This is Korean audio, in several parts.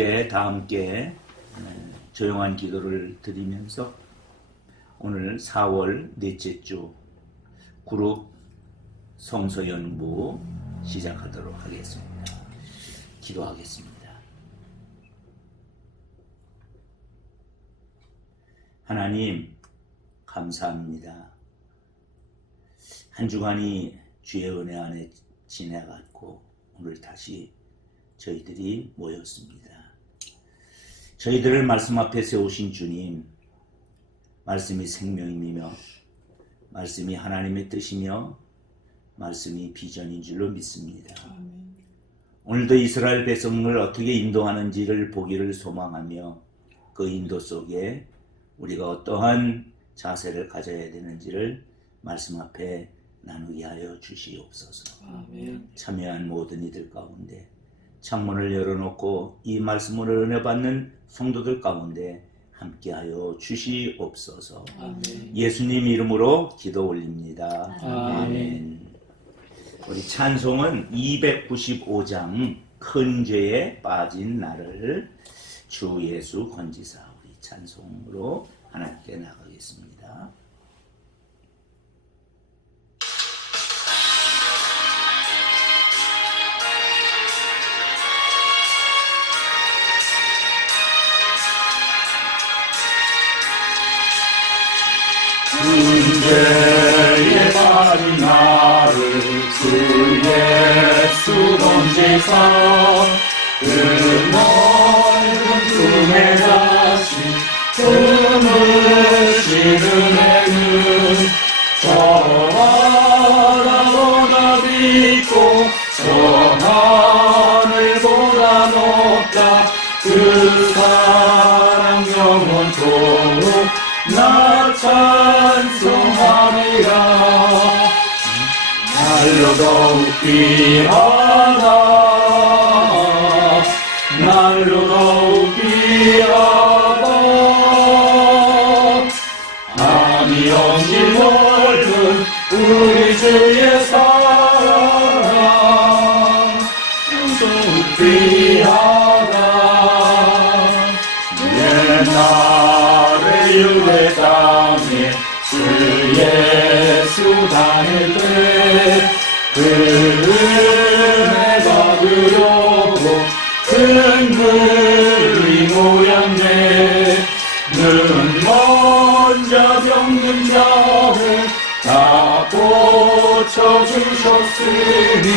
이제 다 함께 조용한 기도를 드리면서 오늘 4월 넷째 주 그룹 성서 연구 시작하도록 하겠습니다. 기도하겠습니다. 하나님 감사합니다. 한 주간이 주의 은혜 안에 지나갔고 오늘 다시 저희들이 모였습니다. 저희들을 말씀 앞에 세우신 주님, 말씀이 생명이며 말씀이 하나님의 뜻이며 말씀이 비전인 줄로 믿습니다. 오늘도 이스라엘 백성을 어떻게 인도하는지를 보기를 소망하며 그 인도 속에 우리가 어떠한 자세를 가져야 되는지를 말씀 앞에 나누게 하여 주시옵소서. 아멘. 참여한 모든 이들 가운데 창문을 열어놓고 이 말씀을 은혜 받는 성도들 가운데 함께하여 주시옵소서. 아멘. 예수님 이름으로 기도 올립니다. 아멘. 우리 찬송은 295장 큰 죄에 빠진 나를 주 예수 건지사, 우리 찬송으로 하나님께 나가겠습니다. 큰 죄에 빠진 나를 주 예수 건지사, 그 넓은 품에 다시 품을 실은혜는 저 바다보다 깊고 저 하늘보다 높다. 그 사랑 영원토록 나 찬송하리라. 날로 더욱 귀하다. 날로 더욱 귀하다. 한이 없이 넓은 우리 주의 사랑 더욱 귀하다. 옛날에 유대 땅에 주 예수 다닐 때 그 은혜가 그려고 큰 물이 모양내 눈 먼저 병든 자를 다 고쳐주셨으니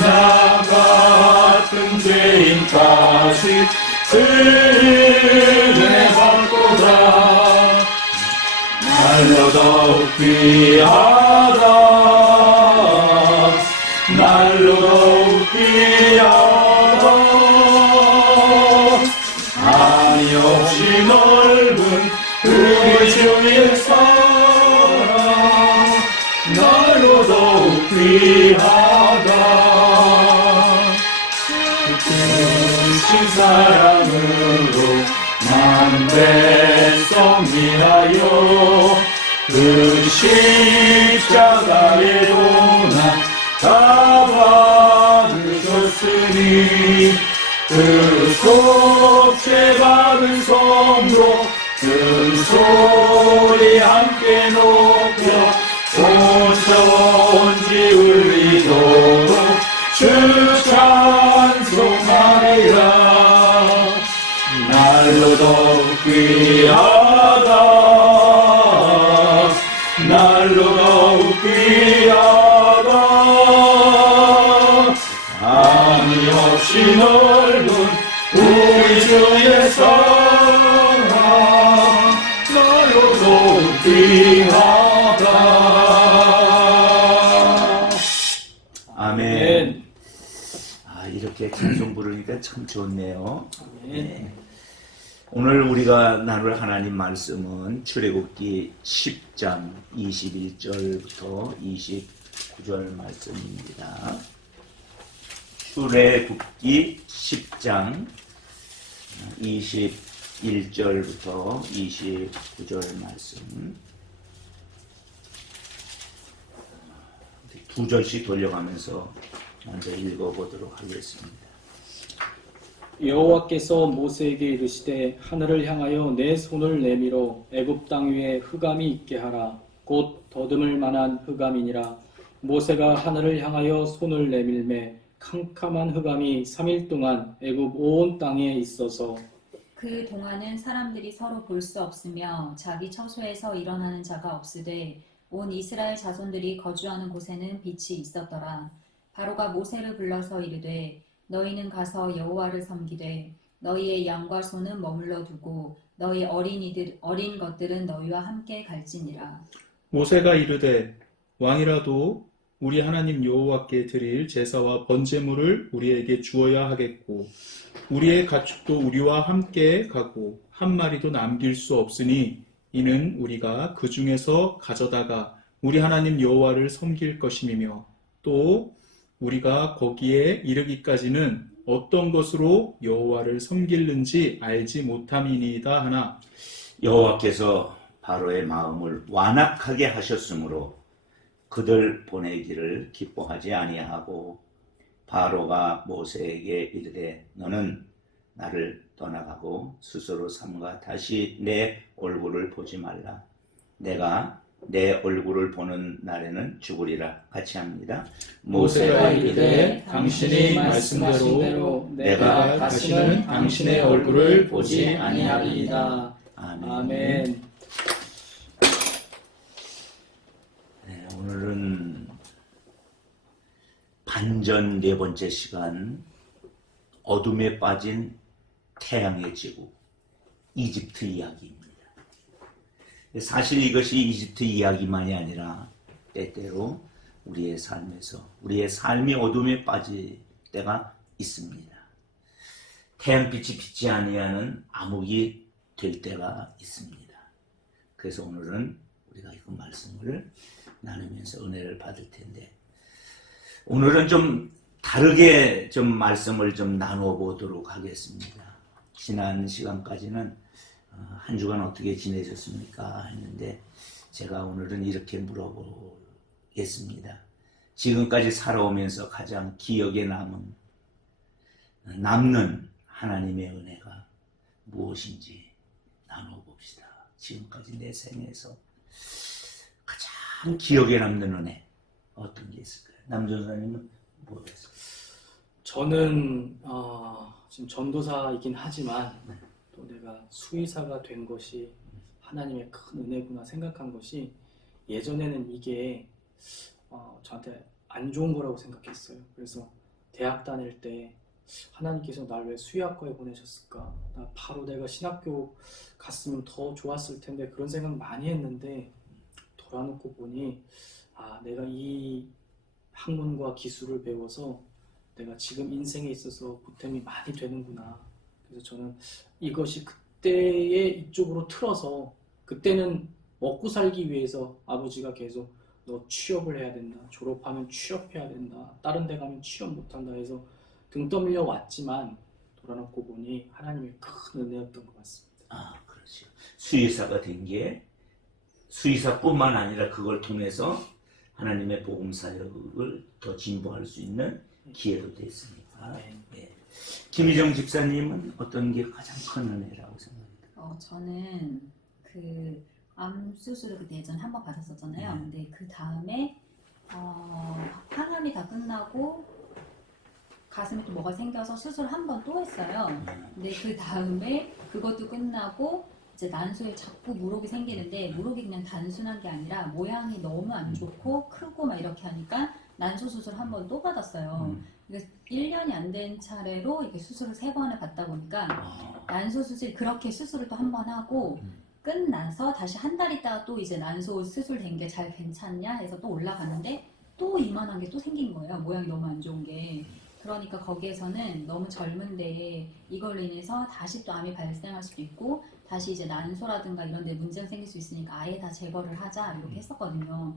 나 같은 죄인까지 그 은혜 받고자. 날로 더욱 귀하다. 날로 더욱 귀하다. 한이 없이 넓은 우리 주의 사랑 날로 더욱 귀하다. 크신 사랑으로 많은 백성 위하여 그 십자가의 고난 다 받으셨으니 그 속죄 받은 성도 큰 소리 함께 높여 온 천지 울리도록 주 찬송하리라. 날로 더욱 귀하다. 날로 더욱 귀하다. 한이 없이 넓은 우리 주의 사랑 날로 더욱 귀하다. 아멘. 이렇게 찬송 부르니까 참 좋네요. 네. 오늘 우리가 나눌 하나님 말씀은 출애굽기 10장 21절부터 29절 말씀입니다. 출애굽기 10장 21절부터 29절 말씀 두 절씩 돌려가면서 먼저 읽어보도록 하겠습니다. 여호와께서 모세에게 이르시되 하늘을 향하여 내 손을 내밀어 애굽 땅 위에 흑암이 있게 하라. 곧 더듬을 만한 흑암이니라. 모세가 하늘을 향하여 손을 내밀매 캄캄한 흑암이 3일 동안 애굽 온 땅에 있어서 그 동안은 사람들이 서로 볼 수 없으며 자기 처소에서 일어나는 자가 없으되 온 이스라엘 자손들이 거주하는 곳에는 빛이 있었더라. 바로가 모세를 불러서 이르되 너희는 가서 여호와를 섬기되 너희의 양과 소는 머물러 두고 너희 어린 것들은 너희와 함께 갈지니라. 모세가 이르되 왕이라도 우리 하나님 여호와께 드릴 제사와 번제물을 우리에게 주어야 하겠고 우리의 가축도 우리와 함께 가고 한 마리도 남길 수 없으니 이는 우리가 그 중에서 가져다가 우리 하나님 여호와를 섬길 것임이며 또 우리가 거기에 이르기까지는 어떤 것으로 여호와를 섬길는지 알지 못함이니이다 하나 여호와께서 바로의 마음을 완악하게 하셨으므로 그들 보내기를 기뻐하지 아니하고 바로가 모세에게 이르되 너는 나를 떠나가고 스스로 삼가 다시 내 얼굴을 보지 말라. 내가 내 얼굴을 보는 날에는 죽으리라. 같이 합니다. 모세가 이르되 당신이 말씀하신 대로 내가 다시는 당신의 얼굴을 보지 아니하리이다. 아멘. 네, 오늘은 반전 네 번째 시간 어둠에 빠진 태양의 지구 이집트 이야기입니다. 사실 이것이 이집트 이야기만이 아니라 때때로 우리의 삶에서 우리의 삶이 어둠에 빠질 때가 있습니다. 태양빛이 비지 아니하는 암흑이 될 때가 있습니다. 그래서 오늘은 우리가 이 말씀을 나누면서 은혜를 받을 텐데 오늘은 좀 다르게 좀 말씀을 좀 나누어 보도록 하겠습니다. 지난 시간까지는 한 주간 어떻게 지내셨습니까? 했는데 제가 오늘은 이렇게 물어보겠습니다. 지금까지 살아오면서 가장 기억에 남는 하나님의 은혜가 무엇인지 나눠봅시다. 지금까지 내 생에서 가장 기억에 남는 은혜 어떤 게 있을까요? 남전사님은 뭐였어요? 저는 지금 전도사이긴 하지만 또 내가 수의사가 된 것이 하나님의 큰 은혜구나 생각한 것이 예전에는 이게 저한테 안 좋은 거라고 생각했어요. 그래서 대학 다닐 때 하나님께서 날 왜 수의학과에 보내셨을까? 나 바로 내가 신학교 갔으면 더 좋았을 텐데 그런 생각 많이 했는데 돌아놓고 보니 내가 이 학문과 기술을 배워서 내가 지금 인생에 있어서 보탬이 많이 되는구나. 그래서 저는 이것이 그때에 이쪽으로 틀어서 그때는 먹고 살기 위해서 아버지가 계속 너 취업을 해야 된다. 졸업하면 취업해야 된다. 다른 데 가면 취업 못한다 해서 등 떠밀려 왔지만 돌아놓고 보니 하나님의 큰 은혜였던 것 같습니다. 그렇죠. 수의사가 된 게 수의사뿐만 아니라 그걸 통해서 하나님의 복음 사역을 더 진보할 수 있는 기회도 됐으니까. 네. 김희정 집사님은 어떤 게 가장 큰 은혜라고 생각해요? 저는 그 암 수술을 그때 예전에 한 번 받았었잖아요. 근데 그 다음에 항암이 다 끝나고 가슴에 또 뭐가 생겨서 수술 한 번 또 했어요. 근데 그 다음에 그것도 끝나고 이제 난소에 자꾸 물혹이 생기는데 물혹이 그냥 단순한 게 아니라 모양이 너무 안 좋고 크고 막 이렇게 하니까 난소 수술 한 번 또 받았어요. 그래서 1년이 안 된 차례로 이렇게 수술을 3번을 받다 보니까 난소 수술 그렇게 수술을 또 한 번 하고 끝나서 다시 한 달 있다가 또 이제 난소 수술 된 게 잘 괜찮냐 해서 또 올라가는데 또 이만한 게 또 생긴 거예요. 모양이 너무 안 좋은 게. 그러니까 거기에서는 너무 젊은데 이걸로 인해서 다시 또 암이 발생할 수도 있고 다시 이제 난소라든가 이런 데 문제가 생길 수 있으니까 아예 다 제거를 하자 이렇게 했었거든요.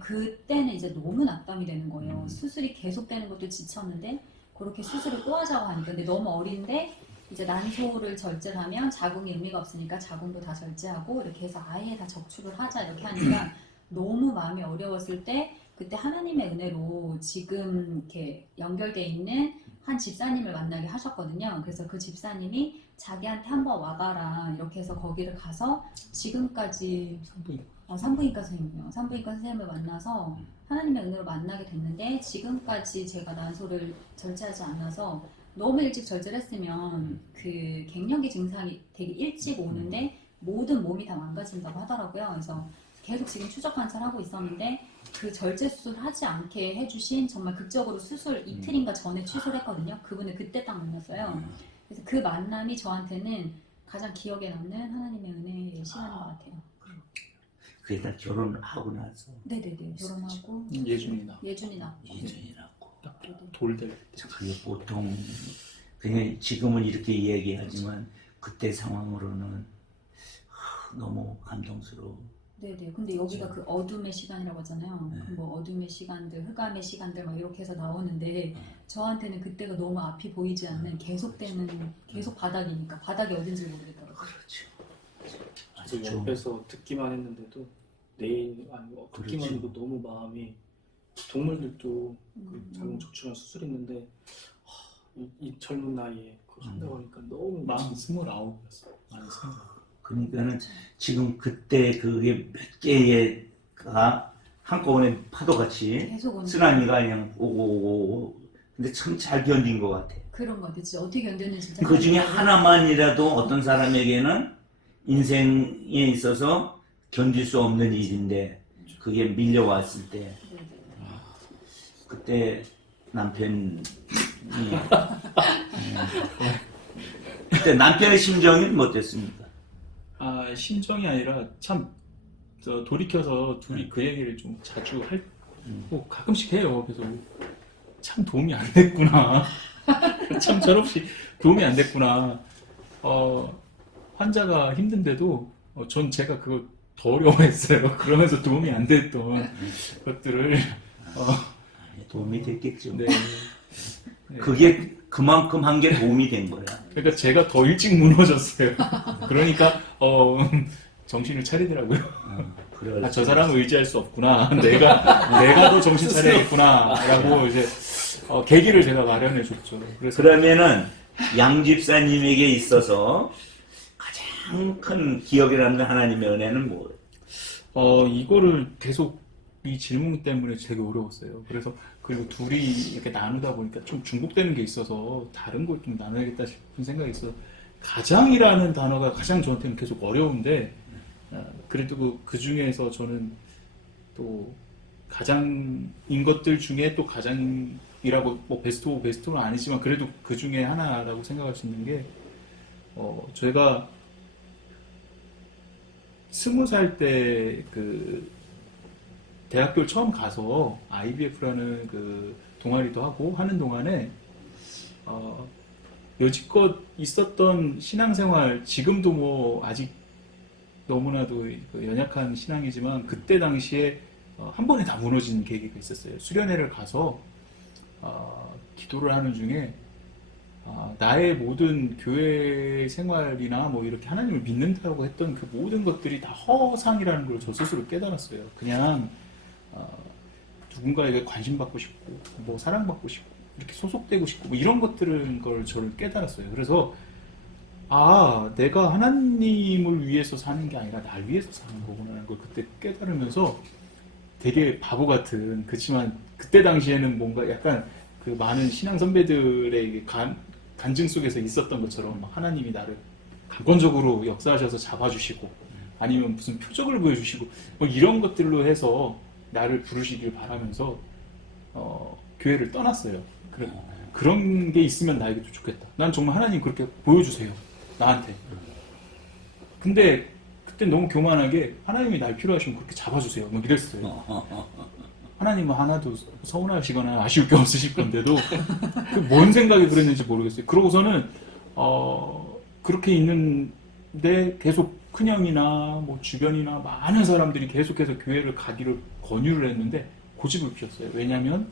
그때는 이제 너무 낙담이 되는 거예요. 수술이 계속되는 것도 지쳤는데 그렇게 수술을 또 하자고 하니까 근데 너무 어린데 이제 난소를 절제를 하면 자궁이 의미가 없으니까 자궁도 다 절제하고 이렇게 해서 아예 다 적축을 하자 이렇게 하니까 너무 마음이 어려웠을 때 그때 하나님의 은혜로 지금 이렇게 연결되어 있는 한 집사님을 만나게 하셨거든요. 그래서 그 집사님이 자기한테 한번 와봐라 이렇게 해서 거기를 가서 지금까지 산부인과 선생님이요. 산부인과 선생님을 만나서 하나님의 은혜로 만나게 됐는데 지금까지 제가 난소를 절제하지 않아서 너무 일찍 절제를 했으면 그 갱년기 증상이 되게 일찍 오는데 모든 몸이 다 망가진다고 하더라고요. 그래서 계속 지금 추적 관찰하고 있었는데 그 절제 수술 하지 않게 해주신 정말 극적으로 수술 이틀인가 전에 취소를 했거든요. 그분을 그때 딱 만났어요. 그래서 그 만남이 저한테는 가장 기억에 남는 하나님의 은혜의 시간인 것 같아요. 그게 다 결혼하고 나서 네네네. 결혼하고 예준이 낳고. 예준이 낳고. 예전이 낳고 돌될 때. 그게 보통 그냥 지금은 이렇게 얘기하지만 그때 상황으로는 너무 감동스러워. 네네. 근데 여기가 그 어둠의 시간이라고 하잖아요. 네. 그 뭐 어둠의 시간들, 흑암의 시간들 막 이렇게 해서 나오는데 저한테는 그때가 너무 앞이 보이지 않는 계속되는 계속 바닥이니까 바닥이 어딘지 모르겠더라고요. 그렇죠. 저 아주 좀 옆에서 듣기만 했는데도 내일 아니고 듣기만 그렇지. 해도 너무 마음이 동물들도 그 음. 자궁 척추관 수술했는데 이 젊은 나이에 그거 한다고 하니까 너무 만 29이었어. 만 29. 그러니까는 지금 그때 그게 몇 개가 한꺼번에 파도같이 계속 오는 쓰나미가 그냥 오고 근데 참 잘 견딘 것 같아. 그런 거 같아요. 진짜 어떻게 견뎠는지 진짜 그 중에 모르겠어요. 하나만이라도 어떤 사람에게는 인생에 있어서 견딜 수 없는 일인데 그게 밀려왔을 때 네네. 그때 남편이 그때 남편의 심정이 어땠습니까? 심정이 아니라 참 돌이켜서 둘이 그 얘기를 좀 자주 뭐 가끔씩 해요. 그래서 참 도움이 안 됐구나. 참 철없이 도움이 안 됐구나. 환자가 힘든데도 전 제가 그거 더 어려워했어요. 그러면서 도움이 안 됐던 것들을 도움이 됐겠죠. 네. 네. 그게 그만큼 한 게 도움이 된 거야. 그러니까 제가 더 일찍 무너졌어요. 그러니까 정신을 차리더라고요. 그럴 저 사람을 의지할 수 없구나. 내가 더 정신 차려야겠구나라고 이제 계기를 제가 마련해 줬죠. 그래서 그러면은 양 집사님에게 있어서 가장 큰 기억에 남는 하나님의 은혜는 뭐예요? 이거를 계속 이 질문 때문에 되게 어려웠어요. 그래서 그리고 둘이 이렇게 나누다 보니까 좀 중복되는 게 있어서 다른 걸 좀 나눠야겠다 싶은 생각이 있어서 가장이라는 단어가 가장 저한테는 계속 어려운데 그래도 그 중에서 저는 또 가장인 것들 중에 또 가장이라고 뭐 베스트 오브 베스트는 아니지만 그래도 그 중에 하나라고 생각할 수 있는 게 제가 20살 때 그 대학교를 처음 가서 IBF라는 그 동아리도 하고 하는 동안에 여지껏 있었던 신앙생활 지금도 뭐 아직 너무나도 그 연약한 신앙이지만 그때 당시에 한 번에 다 무너진 계기가 있었어요. 수련회를 가서 기도를 하는 중에 나의 모든 교회 생활이나 뭐 이렇게 하나님을 믿는다고 했던 그 모든 것들이 다 허상이라는 걸 저 스스로 깨달았어요. 그냥 누군가에게 관심 받고 싶고 뭐 사랑받고 싶고 이렇게 소속되고 싶고 뭐 이런 것들은 걸 저를 깨달았어요. 그래서 내가 하나님을 위해서 사는 게 아니라 날 위해서 사는 거구나라는 걸 그때 깨달으면서 되게 바보 같은 그렇지만 그때 당시에는 뭔가 약간 그 많은 신앙 선배들의 간증 속에서 있었던 것처럼 막 하나님이 나를 강권적으로 역사하셔서 잡아주시고 아니면 무슨 표적을 보여주시고 뭐 이런 것들로 해서 나를 부르시길 바라면서 교회를 떠났어요. 그런 게 있으면 나에게도 좋겠다. 난 정말 하나님 그렇게 보여주세요. 나한테. 근데 그때 너무 교만하게 하나님이 날 필요하시면 그렇게 잡아주세요. 뭐 이랬어요. 하나님은 하나도 서운하시거나 아쉬울 게 없으실 건데도 뭔 생각이 그랬는지 모르겠어요. 그러고서는 그렇게 있는데 계속 큰형이나 뭐 주변이나 많은 사람들이 계속해서 교회를 가기를 권유를 했는데 고집을 피웠어요. 왜냐하면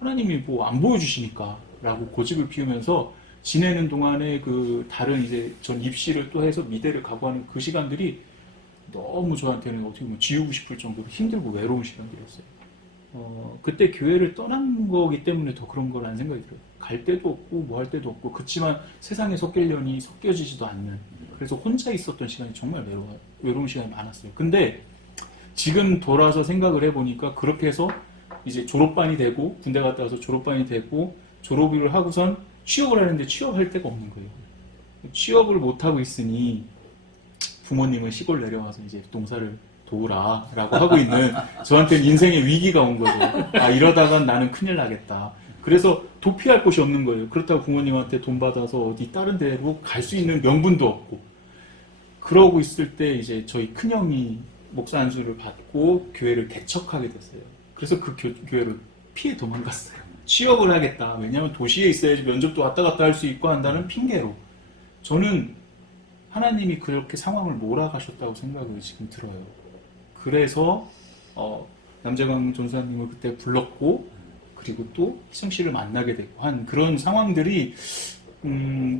하나님이 뭐 안 보여주시니까 라고 고집을 피우면서 지내는 동안에 그 다른 이제 전 입시를 또 해서 미대를 가고 하는 그 시간들이 너무 저한테는 어떻게 보면 지우고 싶을 정도로 힘들고 외로운 시간들이었어요. 그때 교회를 떠난 거기 때문에 더 그런 거라는 생각이 들어요. 갈 데도 없고 뭐 할 데도 없고 그렇지만 세상에 섞이려니 섞여지지도 않는, 그래서 혼자 있었던 시간이 정말 외로운 시간이 많았어요. 근데 지금 돌아서 생각을 해보니까 그렇게 해서 이제 졸업반이 되고 군대 갔다 와서 졸업반이 되고 졸업을 하고선 취업을 하는데 취업할 데가 없는 거예요. 취업을 못하고 있으니 부모님은 시골 내려와서 이제 농사를 도우라라고 하고 있는 저한테는 인생의 위기가 온 거죠. 아, 이러다간 나는 큰일 나겠다. 그래서 도피할 곳이 없는 거예요. 그렇다고 부모님한테 돈 받아서 어디 다른 데로 갈 수 있는 명분도 없고. 그러고 있을 때 이제 저희 큰형이 목사 안수를 받고 교회를 개척하게 됐어요. 그래서 그 교회로 피해 도망갔어요. 취업을 하겠다. 왜냐하면 도시에 있어야지 면접도 왔다 갔다 할 수 있고 한다는 핑계로. 저는 하나님이 그렇게 상황을 몰아가셨다고 생각을 지금 들어요. 그래서 남재광 전사님을 그때 불렀고 그리고 또 희성 씨를 만나게 됐고 한 그런 상황들이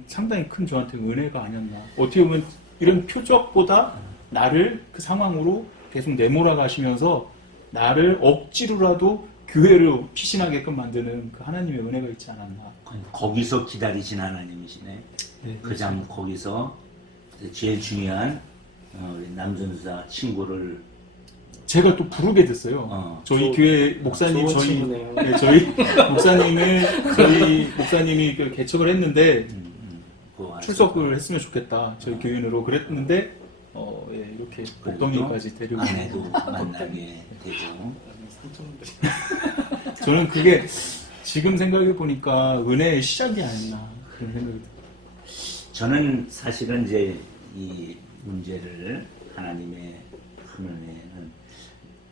상당히 큰 저한테 은혜가 아니었나. 어떻게 보면 이런 표적보다 나를 그 상황으로 계속 내몰아 가시면서 나를 억지로라도 교회를 피신하게끔 만드는 그 하나님의 은혜가 있지 않았나. 거기서 기다리신 하나님이시네. 네, 그냥 거기서 제일 중요한 우리 남전사 친구를 제가 또 부르게 됐어요. 저희 교회 목사님, 좋은 저희 친구네요. 네, 저희 목사님이 그 개척을 했는데 출석을 했으면 좋겠다. 저희 교인으로 그랬는데 예, 이렇게 목동리까지 데리고 아내도 만나게 되고. 저는 그게 지금 생각해 보니까 은혜의 시작이 아니나 그런 생각이 들어요. 저는 사실은 이제 이 문제를 하나님의 큰 은혜는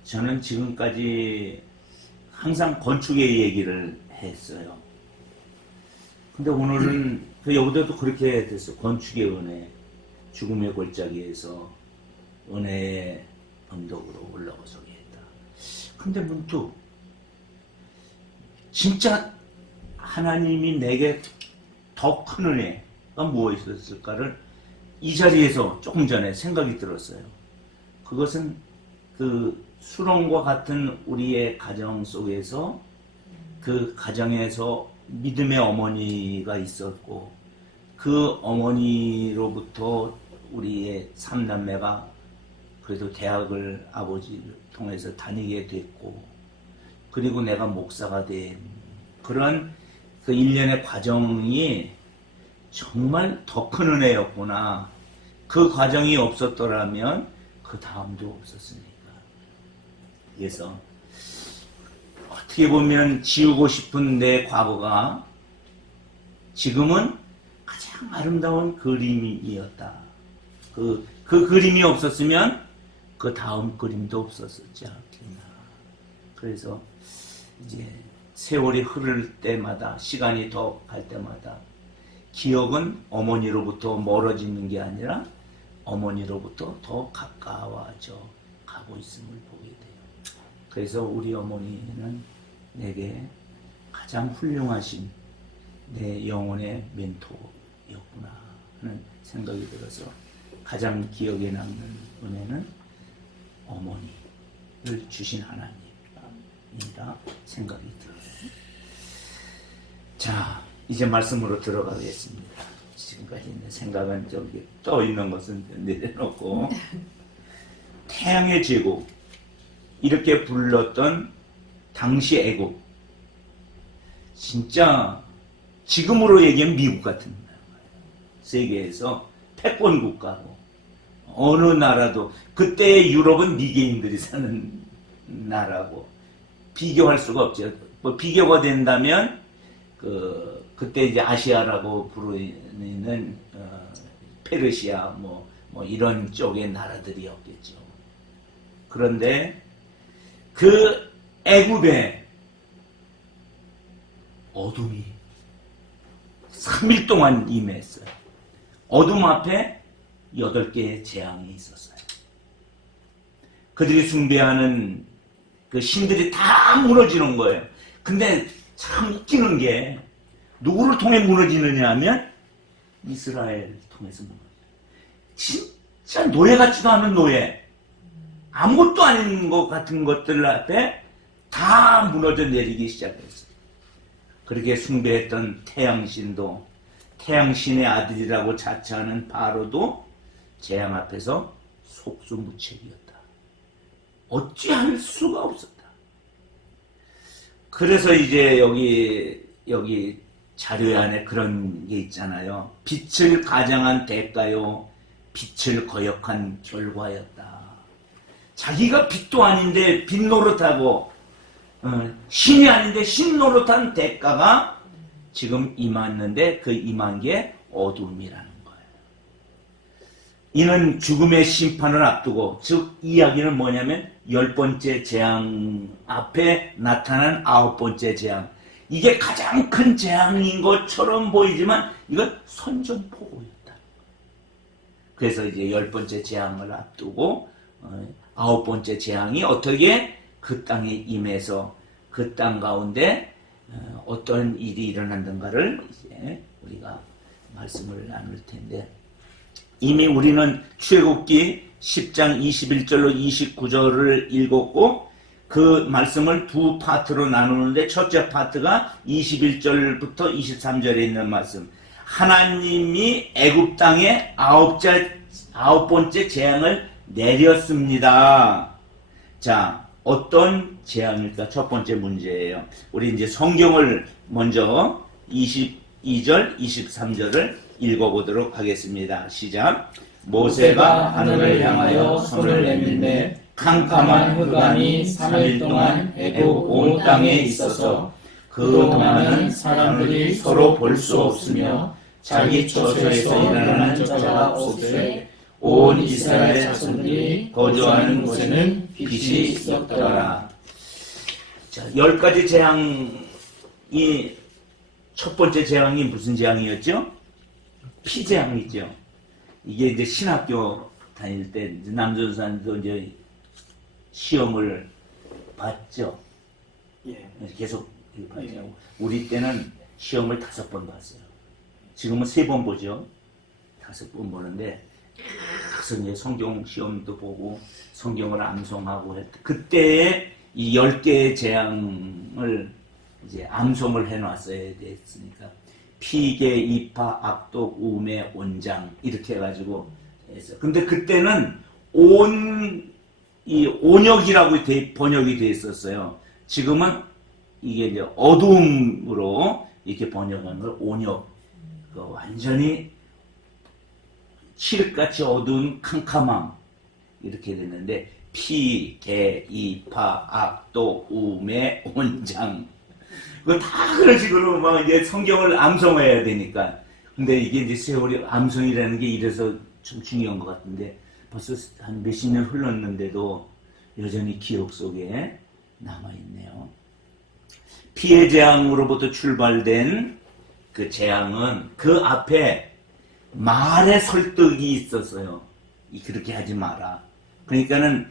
저는 지금까지 항상 건축의 얘기를 했어요. 근데 오늘은 여기도 그렇게 됐어요. 건축의 은혜, 죽음의 골짜기에서 은혜의 언덕으로 올라서게 했다. 근데 문득 진짜 하나님이 내게 더 큰 은혜가 무엇이었을까를 이 자리에서 조금 전에 생각이 들었어요. 그것은 그 수렁과 같은 우리의 가정 속에서 그 가정에서 믿음의 어머니가 있었고 그 어머니로부터 우리의 삼남매가 그래도 대학을 아버지를 통해서 다니게 됐고 그리고 내가 목사가 된 그런 그 일련의 과정이 정말 더 큰 은혜였구나. 그 과정이 없었더라면 그 다음도 없었으니까. 그래서 어떻게 보면 지우고 싶은 내 과거가 지금은 가장 아름다운 그림이었다. 그 그림이 없었으면 그 다음 그림도 없었지 않겠나. 그래서 이제 세월이 흐를 때마다 시간이 더 갈 때마다 기억은 어머니로부터 멀어지는 게 아니라 어머니로부터 더 가까워져 가고 있음을 보게 돼요. 그래서 우리 어머니는 내게 가장 훌륭하신 내 영혼의 멘토였구나 하는 생각이 들어서 가장 기억에 남는 은혜는 어머니를 주신 하나님이다 생각이 들어요. 자, 이제 말씀으로 들어가겠습니다. 지금까지 있는 생각은 저기 떠 있는 것은 내려놓고 태양의 제국 이렇게 불렀던 당시 애국 진짜 지금으로 얘기하면 미국 같은 나라예요. 세계에서 패권 국가고 어느 나라도 그때 유럽은 미개인들이 사는 나라고 비교할 수가 없죠. 뭐 비교가 된다면 그때 이제 아시아라고 부르는 페르시아 뭐 이런 쪽의 나라들이었겠죠. 그런데 그 애굽에 어둠이 3일 동안 임했어요. 어둠 앞에 8개의 재앙이 있었어요. 그들이 숭배하는 그 신들이 다 무너지는 거예요. 근데 참 웃기는 게 누구를 통해 무너지느냐 하면 이스라엘 통해서 무너져요. 진짜 노예 같지도 않은 노예, 아무것도 아닌 것 같은 것들 앞에 다 무너져 내리기 시작했어요. 그렇게 숭배했던 태양신도, 태양신의 아들이라고 자처하는 바로도 재앙 앞에서 속수무책이었다. 어찌할 수가 없었다. 그래서 이제 여기 자료 안에 그런 게 있잖아요. 빛을 가장한 대가요, 빛을 거역한 결과였다. 자기가 빛도 아닌데 빛 노릇하고 신이 아닌데 신 노릇한 대가가 지금 임했는데 그 임한 게 어두움이라는 거예요. 이는 죽음의 심판을 앞두고, 즉 이야기는 뭐냐면 10번째 재앙 앞에 나타난 9번째 재앙, 이게 가장 큰 재앙인 것처럼 보이지만 이건 선전포고였다. 그래서 이제 10번째 재앙을 앞두고 9번째 재앙이 어떻게 그 땅에 임해서 그 땅 가운데 어떤 일이 일어났는가를 이제 우리가 말씀을 나눌 텐데, 이미 우리는 출애굽기 10장 21절로 29절을 읽었고 그 말씀을 두 파트로 나누는데, 첫째 파트가 21절부터 23절에 있는 말씀, 하나님이 애굽 땅에 9번째 재앙을 내렸습니다. 자, 어떤 재앙일까? 첫 번째 문제예요. 우리 이제 성경을 먼저 22절, 23절을 읽어보도록 하겠습니다. 시작. 모세가 하늘을 향하여 손을 내밀매 캄캄한 흑암이 3일 동안 애굽 온 땅에 있어서 그동안은 사람들이 서로 볼 수 없으며 자기 처소에서 일어나는 자가 없으되 온 이스라엘 자손들이 거주하는 곳에는 빛이 있었더라. 자, 10가지 재앙이, 첫 번째 재앙이 무슨 재앙이었죠? 피재앙이죠. 이게 이제 신학교 다닐 때 남조선도 이제 시험을 봤죠. 예. 계속 봤죠. 예. 우리 때는 시험을 5번 봤어요. 지금은 3번 보죠. 5번 보는데 계속 이제 성경 시험도 보고 성경을 암송하고 했. 그때 이 10개의 재앙을 이제 암송을 해놨어야 됐으니까, 피계, 이파, 악독, 우매, 온장 이렇게 해가지고 했어요. 근데 그때는 이 온역이라고 번역이 돼 있었어요. 지금은 이게 이제 어두움으로 이렇게 번역한 걸 온역. 완전히 칠흑같이 어두운 캄캄함 이렇게 됐는데, 피, 개, 이파, 악독, 우매, 온장, 그거 다 그런 식으로 막 이제 성경을 암송해야 되니까. 근데 이게 이제 세월이, 암송이라는 게 이래서 좀 중요한 것 같은데, 벌써 한 몇십 년 흘렀는데도 여전히 기억 속에 남아있네요. 피해 재앙으로부터 출발된 그 재앙은 그 앞에 말의 설득이 있었어요. 그렇게 하지 마라. 그러니까는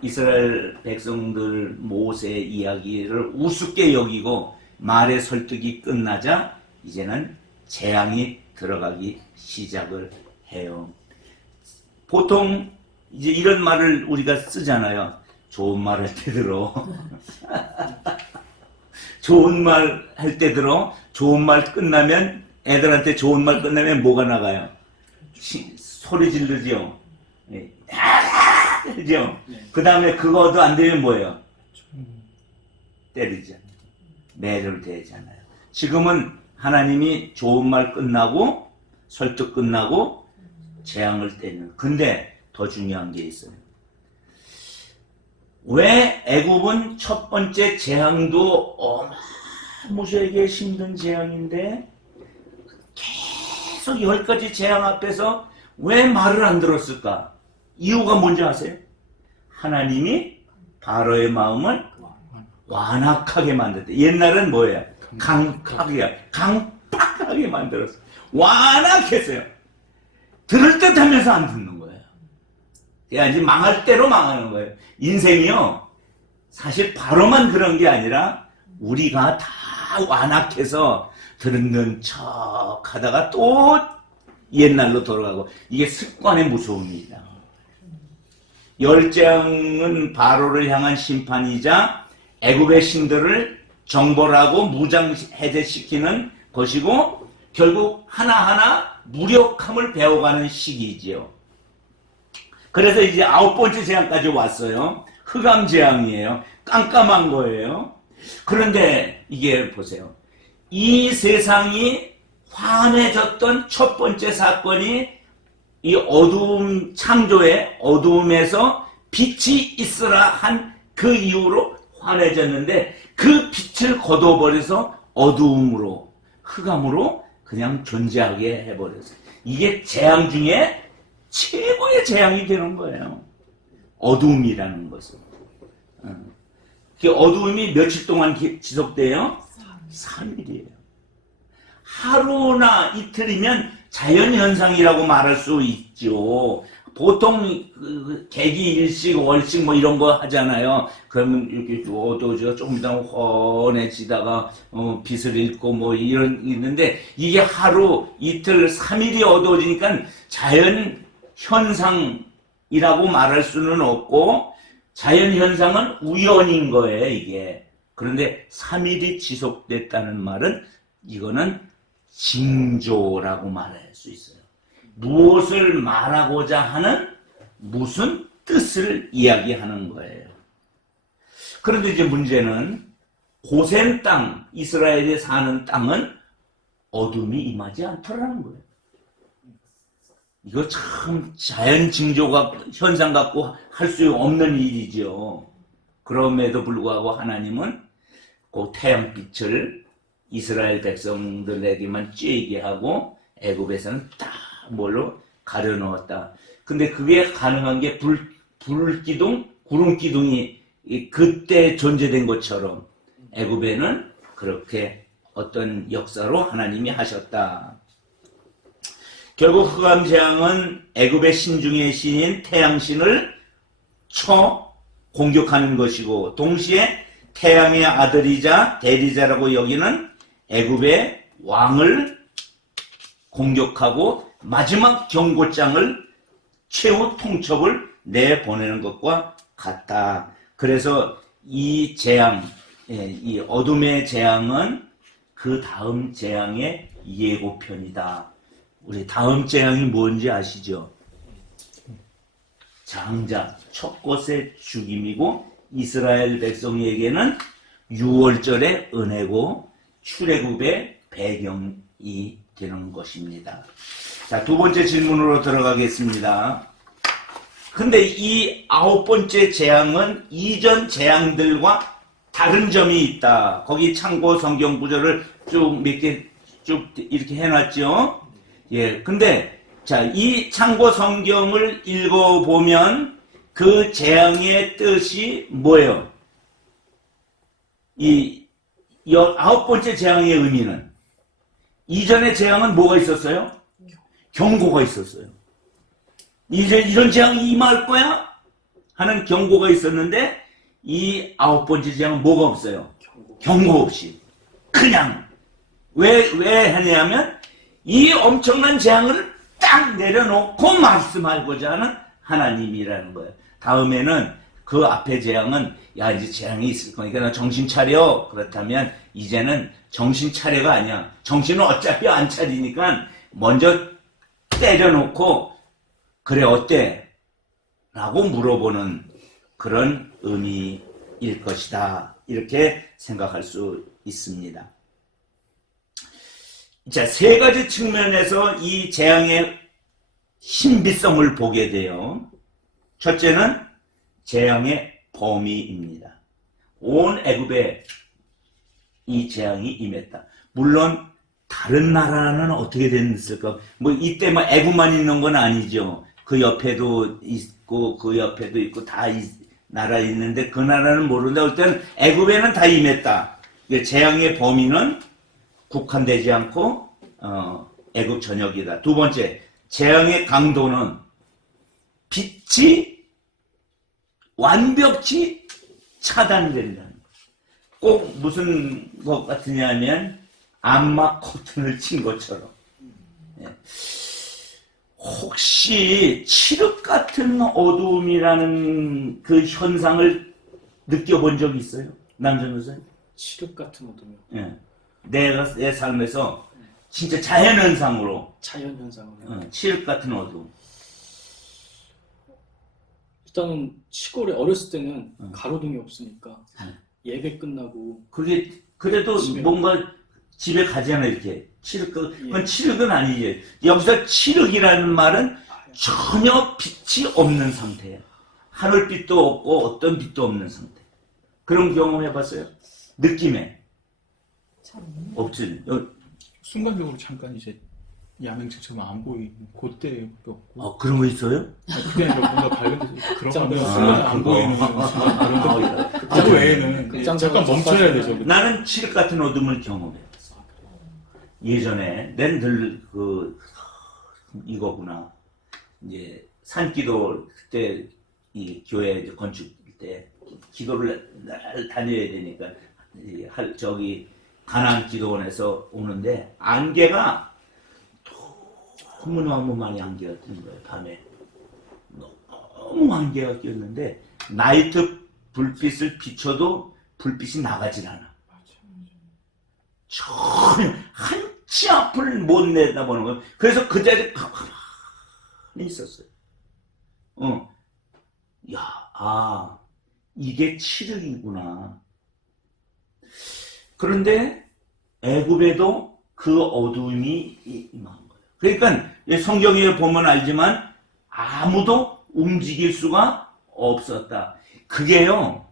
이스라엘 백성들 모세의 이야기를 우습게 여기고 말의 설득이 끝나자 이제는 재앙이 들어가기 시작을 해요. 보통 이제 이런 말을 우리가 쓰잖아요. 좋은 말 할 때 들어. 좋은 말 할 때 들어. 좋은 말 끝나면, 애들한테 좋은 말 끝나면 뭐가 나가요? 소리 지르죠. 그죠? 그 다음에 그거도 안 되면 뭐예요? 때리잖아요. 매를 대잖아요. 지금은 하나님이 좋은 말 끝나고 설득 끝나고 재앙을 때리는. 근데 더 중요한 게 있어요. 왜 애굽은 첫 번째 재앙도 모세에게 힘든 재앙인데 계속 10가지 재앙 앞에서 왜 말을 안 들었을까? 이유가 뭔지 아세요? 하나님이 바로의 마음을 완악하게 만들었대. 옛날은 뭐예요? 강팍하게 만들었어. 완악했어요. 들을 듯 하면서 안 듣는 거예요. 그냥 이제 망할 대로 망하는 거예요. 인생이요, 사실 바로만 그런 게 아니라 우리가 다 완악해서 듣는 척 하다가 또 옛날로 돌아가고, 이게 습관의 무서움이다. 10장은 바로를 향한 심판이자 애굽의 신들을 정벌하고 무장 해제시키는 것이고 결국 하나하나 무력함을 배워가는 시기지요. 그래서 이제 9번째 재앙까지 왔어요. 흑암 재앙이에요. 깜깜한 거예요. 그런데 이게 보세요. 이 세상이 환해졌던 첫 번째 사건이 이 어두움, 창조의 어두움에서 빛이 있으라 한 그 이후로 환해졌는데 그 빛을 거둬버려서 어두움으로, 흑암으로 그냥 존재하게 해버렸어요. 이게 재앙 중에 최고의 재앙이 되는 거예요. 어두움이라는 것은. 그 어두움이 며칠 동안 지속돼요? 3일이에요. 하루나 이틀이면 자연현상이라고 말할 수 있죠. 보통 개기일식, 월식 뭐 이런 거 하잖아요. 그러면 이렇게 어두워지가 조금 이따 헌해지다가 빛을 잃고 뭐 이런 있는데 이게 하루, 이틀, 3일이 어두워지니까 자연현상이라고 말할 수는 없고 자연현상은 우연인 거예요, 이게. 그런데 3일이 지속됐다는 말은 이거는 징조라고 말할 수 있어요. 무엇을 말하고자 하는 무슨 뜻을 이야기하는 거예요. 그런데 이제 문제는 고센 땅, 이스라엘에 사는 땅은 어둠이 임하지 않더라는 거예요. 이거 참 자연 징조가 현상 갖고 할 수 없는 일이죠. 그럼에도 불구하고 하나님은 그 태양빛을 이스라엘 백성들에게만 쬐게 하고 애굽에서는 딱 뭘로 가려놓았다. 근데 그게 가능한 게 불기둥, 구름기둥이 그때 존재된 것처럼 애굽에는 그렇게 어떤 역사로 하나님이 하셨다. 결국 흑암 재앙은 애굽의 신 중의 신인 태양신을 공격하는 것이고 동시에 태양의 아들이자 대리자라고 여기는 애굽의 왕을 공격하고 마지막 경고장을 최후 통첩을 내보내는 것과 같다. 그래서 이 재앙, 이 어둠의 재앙은 그 다음 재앙의 예고편이다. 우리 다음 재앙이 뭔지 아시죠? 장자, 첫 것의 죽임이고 이스라엘 백성에게는 유월절의 은혜고 출애굽의 배경이 되는 것입니다. 자, 두 번째 질문으로 들어가겠습니다. 근데 이 9번째 재앙은 이전 재앙들과 다른 점이 있다. 거기 참고 성경 구절을 쭉 몇 개 쭉 이렇게 해놨죠. 예, 근데 자, 이 참고 성경을 읽어보면 그 재앙의 뜻이 뭐예요? 이 9번째 재앙의 의미는 이전의 재앙은 뭐가 있었어요? 경고가 있었어요. 이제 이런 재앙이 임할 거야? 하는 경고가 있었는데 이 9번째 재앙은 뭐가 없어요? 경고 없이 그냥 왜 하냐면 이 엄청난 재앙을 딱 내려놓고 말씀하고자 하는 하나님이라는 거예요. 다음에는 그 앞에 재앙은 야 이제 재앙이 있을 거니까 너 정신 차려. 그렇다면 이제는 정신 차려가 아니야. 정신은 어차피 안 차리니까 먼저 때려놓고 그래 어때? 라고 물어보는 그런 의미일 것이다. 이렇게 생각할 수 있습니다. 자, 세 가지 측면에서 이 재앙의 신비성을 보게 돼요. 첫째는 재앙의 범위입니다. 온 애굽에 이 재앙이 임했다. 물론 다른 나라는 어떻게 됐을까? 뭐 이때만 애굽만 있는 건 아니죠. 그 옆에도 있고 그 옆에도 있고 다 나라 있는데 그 나라는 모른다. 할 때는 애굽에는 다 임했다. 재앙의 범위는 국한되지 않고 애굽 전역이다. 두 번째, 재앙의 강도는 빛이 완벽히 차단된다는 것. 꼭 무슨 것 같으냐면 암막 커튼을 친 것처럼. 혹시 칠흑 같은 어두움이라는 그 현상을 느껴본 적 있어요? 남전도사님? 칠흑 같은 어둠이요. 예. 내 삶에서 진짜 자연현상으로 자연현상으로. 칠흑 같은 어둠. 일단은 시골에 어렸을 때는 가로등이 없으니까 예배 끝나고 그게 그래도 뭔가 집에 가잖아 이렇게. 칠흑, 그건 칠흑은 아니지. 여기서 칠흑이라는 말은 전혀 빛이 없는 상태예요. 하늘빛도 없고 어떤 빛도 없는 상태. 그런 경험 해봤어요? 느낌에? 잘 없네. 없지. 순간적으로 잠깐 이제 야맹책처럼 안 보이는 그때 없고 그런 거 있어요? 그게 아니라 뭔가 밝은 데서 그런 극장도 거 순간 안 보이는 그런 그 외에는 잠깐 멈춰야 되죠. 나는 칠흑 같은 어둠을 경험해봤어. 예전에 난 늘 이거구나. 이제 산기도 그때 이 교회 이제 건축 때 기도를 날 다녀야 되니까 저기 가나안 기도원에서 오는데 안개가 너무너무 많이 안개가 낀 거예요. 밤에 너무 안개가 꼈는데 나이트 불빛을 비춰도 불빛이 나가질 않아. 전혀 한치 앞을 못 내다보는 거예요. 그래서 그 자리에 가만히 있었어요. 이게 칠흑이구나. 그런데 애굽에도 그 어둠이 임한 거예요. 그러니까 성경에 보면 알지만 아무도 움직일 수가 없었다. 그게요,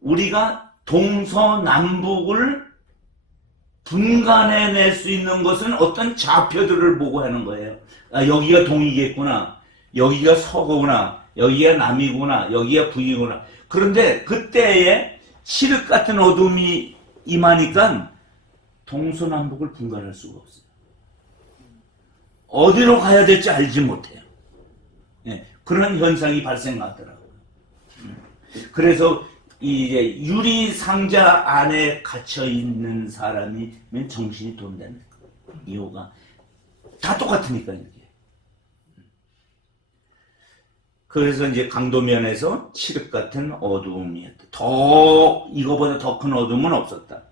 우리가 동서남북을 분간해낼 수 있는 것은 어떤 좌표들을 보고 하는 거예요. 여기가 동이겠구나, 여기가 서구나, 여기가 남이구나, 여기가 북이구나. 그런데 그때에 칠흑 같은 어둠이 임하니까 동서남북을 분간할 수가 없어요. 어디로 가야 될지 알지 못해요. 그런 현상이 발생하더라고요. 그래서 이제 유리 상자 안에 갇혀 있는 사람이면 정신이 돈다는 이유가 다 똑같으니까 이게. 그래서 이제 강도면에서 칠흑 같은 어두움이었다. 이거보다 더 큰 어둠은 없었다.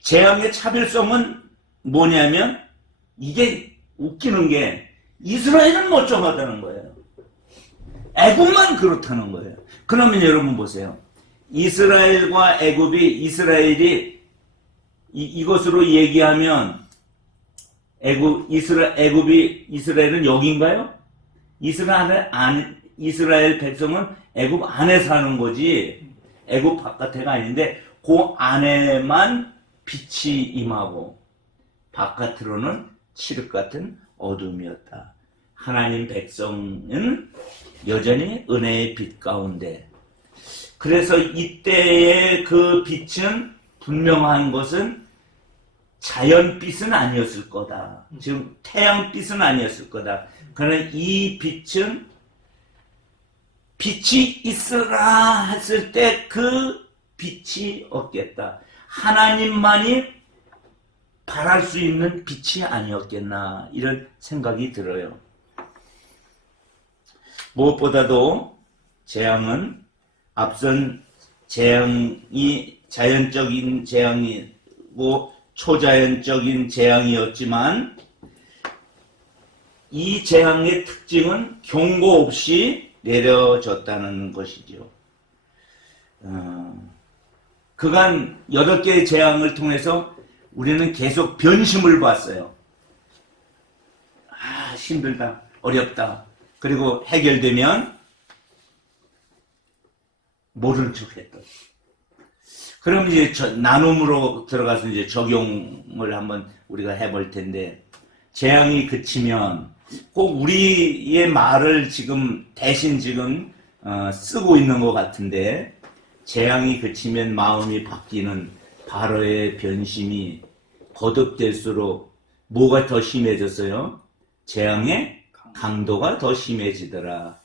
재앙의 차별성은 뭐냐면 이게 웃기는 게 이스라엘은 멀쩡하다는 거예요. 애굽만 그렇다는 거예요. 그러면 여러분 보세요. 이스라엘과 이스라엘이 이것으로 얘기하면 이스라엘은 여기인가요? 이스라엘 백성은 애굽 안에 사는 거지 애굽 바깥에가 아닌데 그 안에만 빛이 임하고 바깥으로는 칠흑 같은 어둠이었다. 하나님 백성은 여전히 은혜의 빛 가운데. 그래서 이때의 그 빛은 분명한 것은 자연빛은 아니었을 거다. 지금 태양빛은 아니었을 거다. 그러나 이 빛은 빛이 있으라 했을 때 그 빛이 없겠다. 하나님만이 바랄 수 있는 빛이 아니었겠나 이런 생각이 들어요. 무엇보다도 재앙은 앞선 재앙이 자연적인 재앙이고 초자연적인 재앙이었지만 이 재앙의 특징은 경고 없이 내려졌다는 것이죠. 그간 8개의 재앙을 통해서 우리는 계속 변심을 봤어요. 힘들다, 어렵다. 그리고 해결되면 모른 척 했던. 그럼 이제 나눔으로 들어가서 이제 적용을 한번 우리가 해볼 텐데, 재앙이 그치면 꼭 우리의 말을 대신 쓰고 있는 것 같은데, 재앙이 그치면 마음이 바뀌는 바로의 변심이 거듭될수록 뭐가 더 심해졌어요? 재앙의 강도가 더 심해지더라.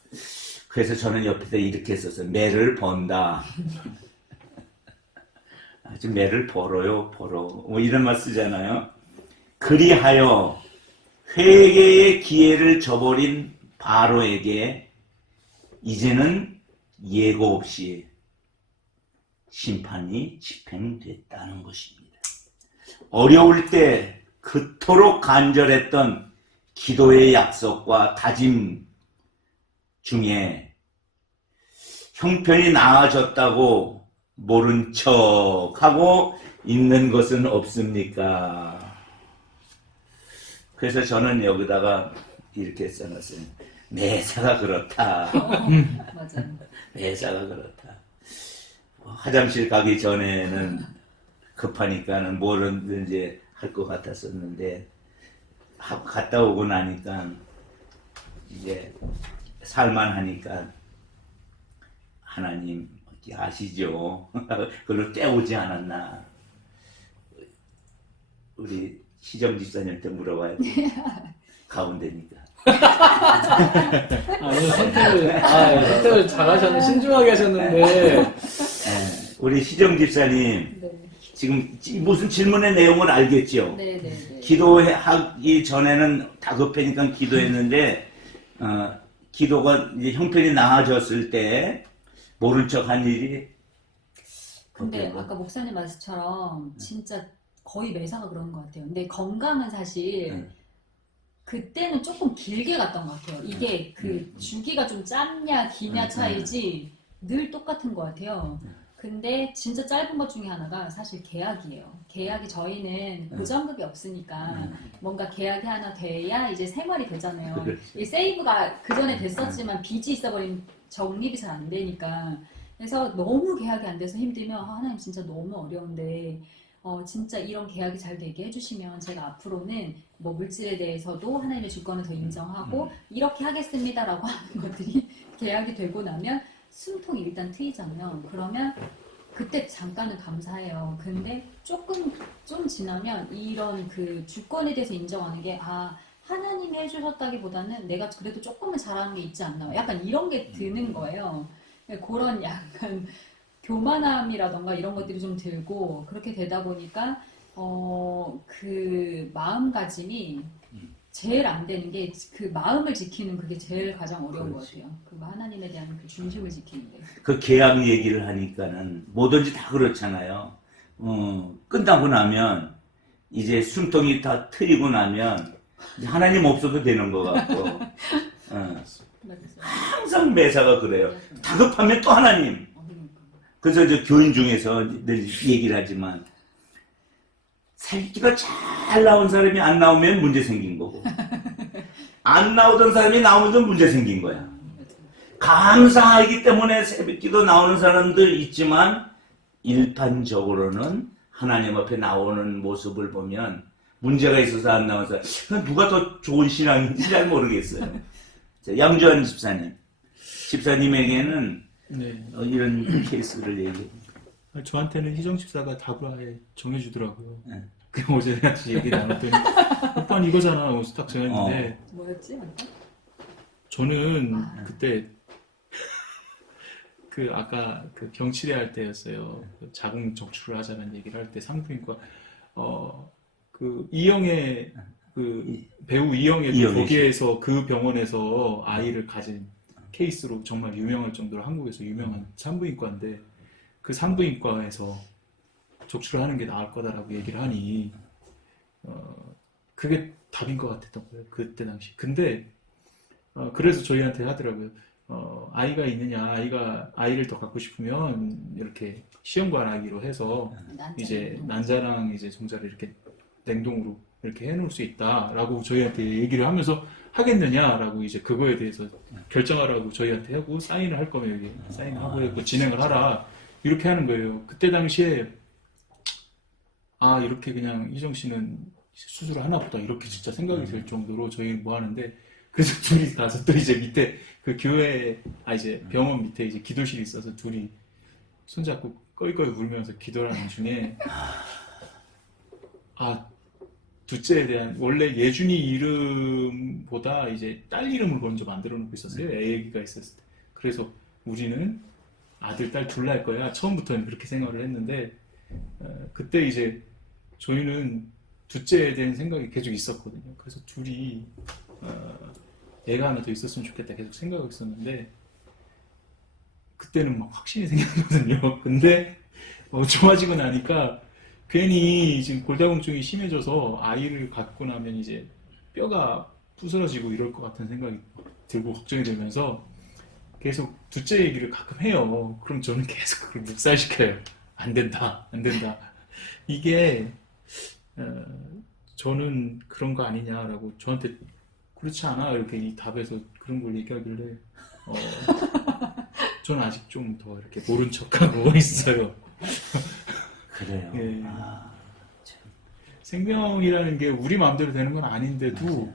그래서 저는 옆에서 이렇게 썼어요. 매를 번다. 아주 매를 벌어요, 벌어. 뭐 이런 말 쓰잖아요. 그리하여 회개의 기회를 저버린 바로에게 이제는 예고 없이 심판이 집행됐다는 것입니다. 어려울 때 그토록 간절했던 기도의 약속과 다짐 중에 형편이 나아졌다고 모른 척하고 있는 것은 없습니까? 그래서 저는 여기다가 이렇게 써놨어요. 매사가 그렇다. 맞아요. 매사가 그렇다. 화장실 가기 전에는 급하니까는 뭐든지 할 것 같았었는데 갔다 오고 나니까 이제 살만하니까 하나님 아시죠? 그걸 때우지 않았나? 우리 시정 집사님한테 물어봐야 돼. 가운데니까. 오늘 선택을 잘하셨네. 신중하게 하셨는데. 예, 우리 시정 집사님 네. 지금 무슨 질문의 내용을 알겠죠? 네네네. 기도하기 전에는 다급하니까 기도했는데 기도가 이제 형편이 나아졌을 때 모른 척한 일이 근데 어때요? 아까 목사님 말씀처럼 진짜 거의 매사가 그런 것 같아요. 근데 건강은 사실 그때는 조금 길게 갔던 것 같아요. 이게 그 주기가 좀 짧냐 기냐 차이지 늘 똑같은 것 같아요. 근데 진짜 짧은 것 중에 하나가 사실 계약이에요. 계약이 저희는 고정급이 없으니까 뭔가 계약이 하나 돼야 이제 생활이 되잖아요. 이 세이브가 그 전에 됐었지만 빚이 있어버린 적립이 잘 안 되니까. 그래서 너무 계약이 안 돼서 힘들면 하나님 진짜 너무 어려운데 진짜 이런 계약이 잘 되게 해주시면 제가 앞으로는 뭐 물질에 대해서도 하나님의 주권을 더 인정하고 이렇게 하겠습니다라고 하는 것들이 계약이 되고 나면 숨통이 일단 트이잖아요. 그러면 그때 잠깐은 감사해요. 근데 조금 좀 지나면 이런 그 주권에 대해서 인정하는 게 하나님이 해주셨다기보다는 내가 그래도 조금은 잘하는 게 있지 않나. 약간 이런 게 드는 거예요. 그런 약간 교만함이라던가 이런 것들이 좀 들고 그렇게 되다 보니까 그 마음가짐이 제일 안 되는 게 그 마음을 지키는 그게 제일 가장 어려운 것 같아요. 그 하나님에 대한 그 중심을 지키는 게. 그 계약 얘기를 하니까는 뭐든지 다 그렇잖아요. 끝나고 나면 이제 숨통이 다 트이고 나면 이제 하나님 없어도 되는 것 같고 항상 매사가 그래요. 다급하면 또 하나님. 그래서 이제 교인 중에서 늘 얘기를 하지만 살기가 잘 나온 사람이 안 나오면 문제 생긴 거고 안 나오던 사람이 나오면 문제 생긴 거야. 감사하기 때문에 새벽기도 나오는 사람들 있지만 일반적으로는 하나님 앞에 나오는 모습을 보면 문제가 있어서 안 나와서 누가 더 좋은 신앙인지 잘 모르겠어요. 자, 양주환 집사님에게는 네. 이런 케이스를 얘기해. 저한테는 희정 집사가 답을 아예 정해주더라고요. 네. 그 어제 같이 얘기 나눴더니 오빠는 이거잖아 하고서 딱 정했는데 뭐였지? 저는 그때 그 아까 그 병치레 할 때였어요. 그 자궁 적출을 하자는 얘기를 할 때 산부인과 그 이영애 그 배우 이영애도 거기에서 그 병원에서 아이를 가진 케이스로 정말 유명할 정도로 한국에서 유명한 산부인과인데 그 산부인과에서 적출을 하는 게 나을 거다라고 얘기를 하니 그게 답인 것 같았던 거예요. 그때 당시. 근데 그래서 저희한테 하더라고요. 아이가 있느냐, 아이를 더 갖고 싶으면 이렇게 시험관하기로 해서 이제 난자랑 이제 정자를 이렇게 냉동으로 이렇게 해놓을 수 있다라고 저희한테 얘기를 하면서 하겠느냐라고 이제 그거에 대해서 결정하라고 저희한테 하고 사인을 할 거면 여기 사인하고 해서 진행을 하라 이렇게 하는 거예요. 그때 당시에 이렇게 그냥 희정 씨는 수술을 하나 보다 이렇게 진짜 생각이 들 정도로 저희는 뭐 하는데 그래서 둘이 가서 또 이제 밑에 그 교회 이제 병원 밑에 이제 기도실이 있어서 둘이 손잡고 꺼이꺼이 울면서 기도를 하는 중에 둘째에 대한 원래 예준이 이름보다 이제 딸 이름을 먼저 만들어 놓고 있었어요. 애 얘기가 있었을 때. 그래서 우리는 아들, 딸 둘 날 거야. 처음부터는 그렇게 생각을 했는데 그때 이제 저희는 둘째에 대한 생각이 계속 있었거든요. 그래서 둘이 애가 하나 더 있었으면 좋겠다 계속 생각하고 있었는데 그때는 막 확신이 생겼거든요. 근데 좋아지고 나니까 괜히 지금 골다공증이 심해져서 아이를 갖고 나면 이제 뼈가 부스러지고 이럴 것 같은 생각이 들고 걱정이 되면서 계속 둘째 얘기를 가끔 해요. 그럼 저는 계속 그걸 묵살시켜요. 안 된다, 안 된다. 이게 저는 그런 거 아니냐라고 저한테 그렇지 않아 이렇게 이 답에서 그런 걸 얘기하길래 저는 아직 좀 더 이렇게 모른 척하고 있어요. 그래요. 예. 아, 참. 생명이라는 게 우리 마음대로 되는 건 아닌데도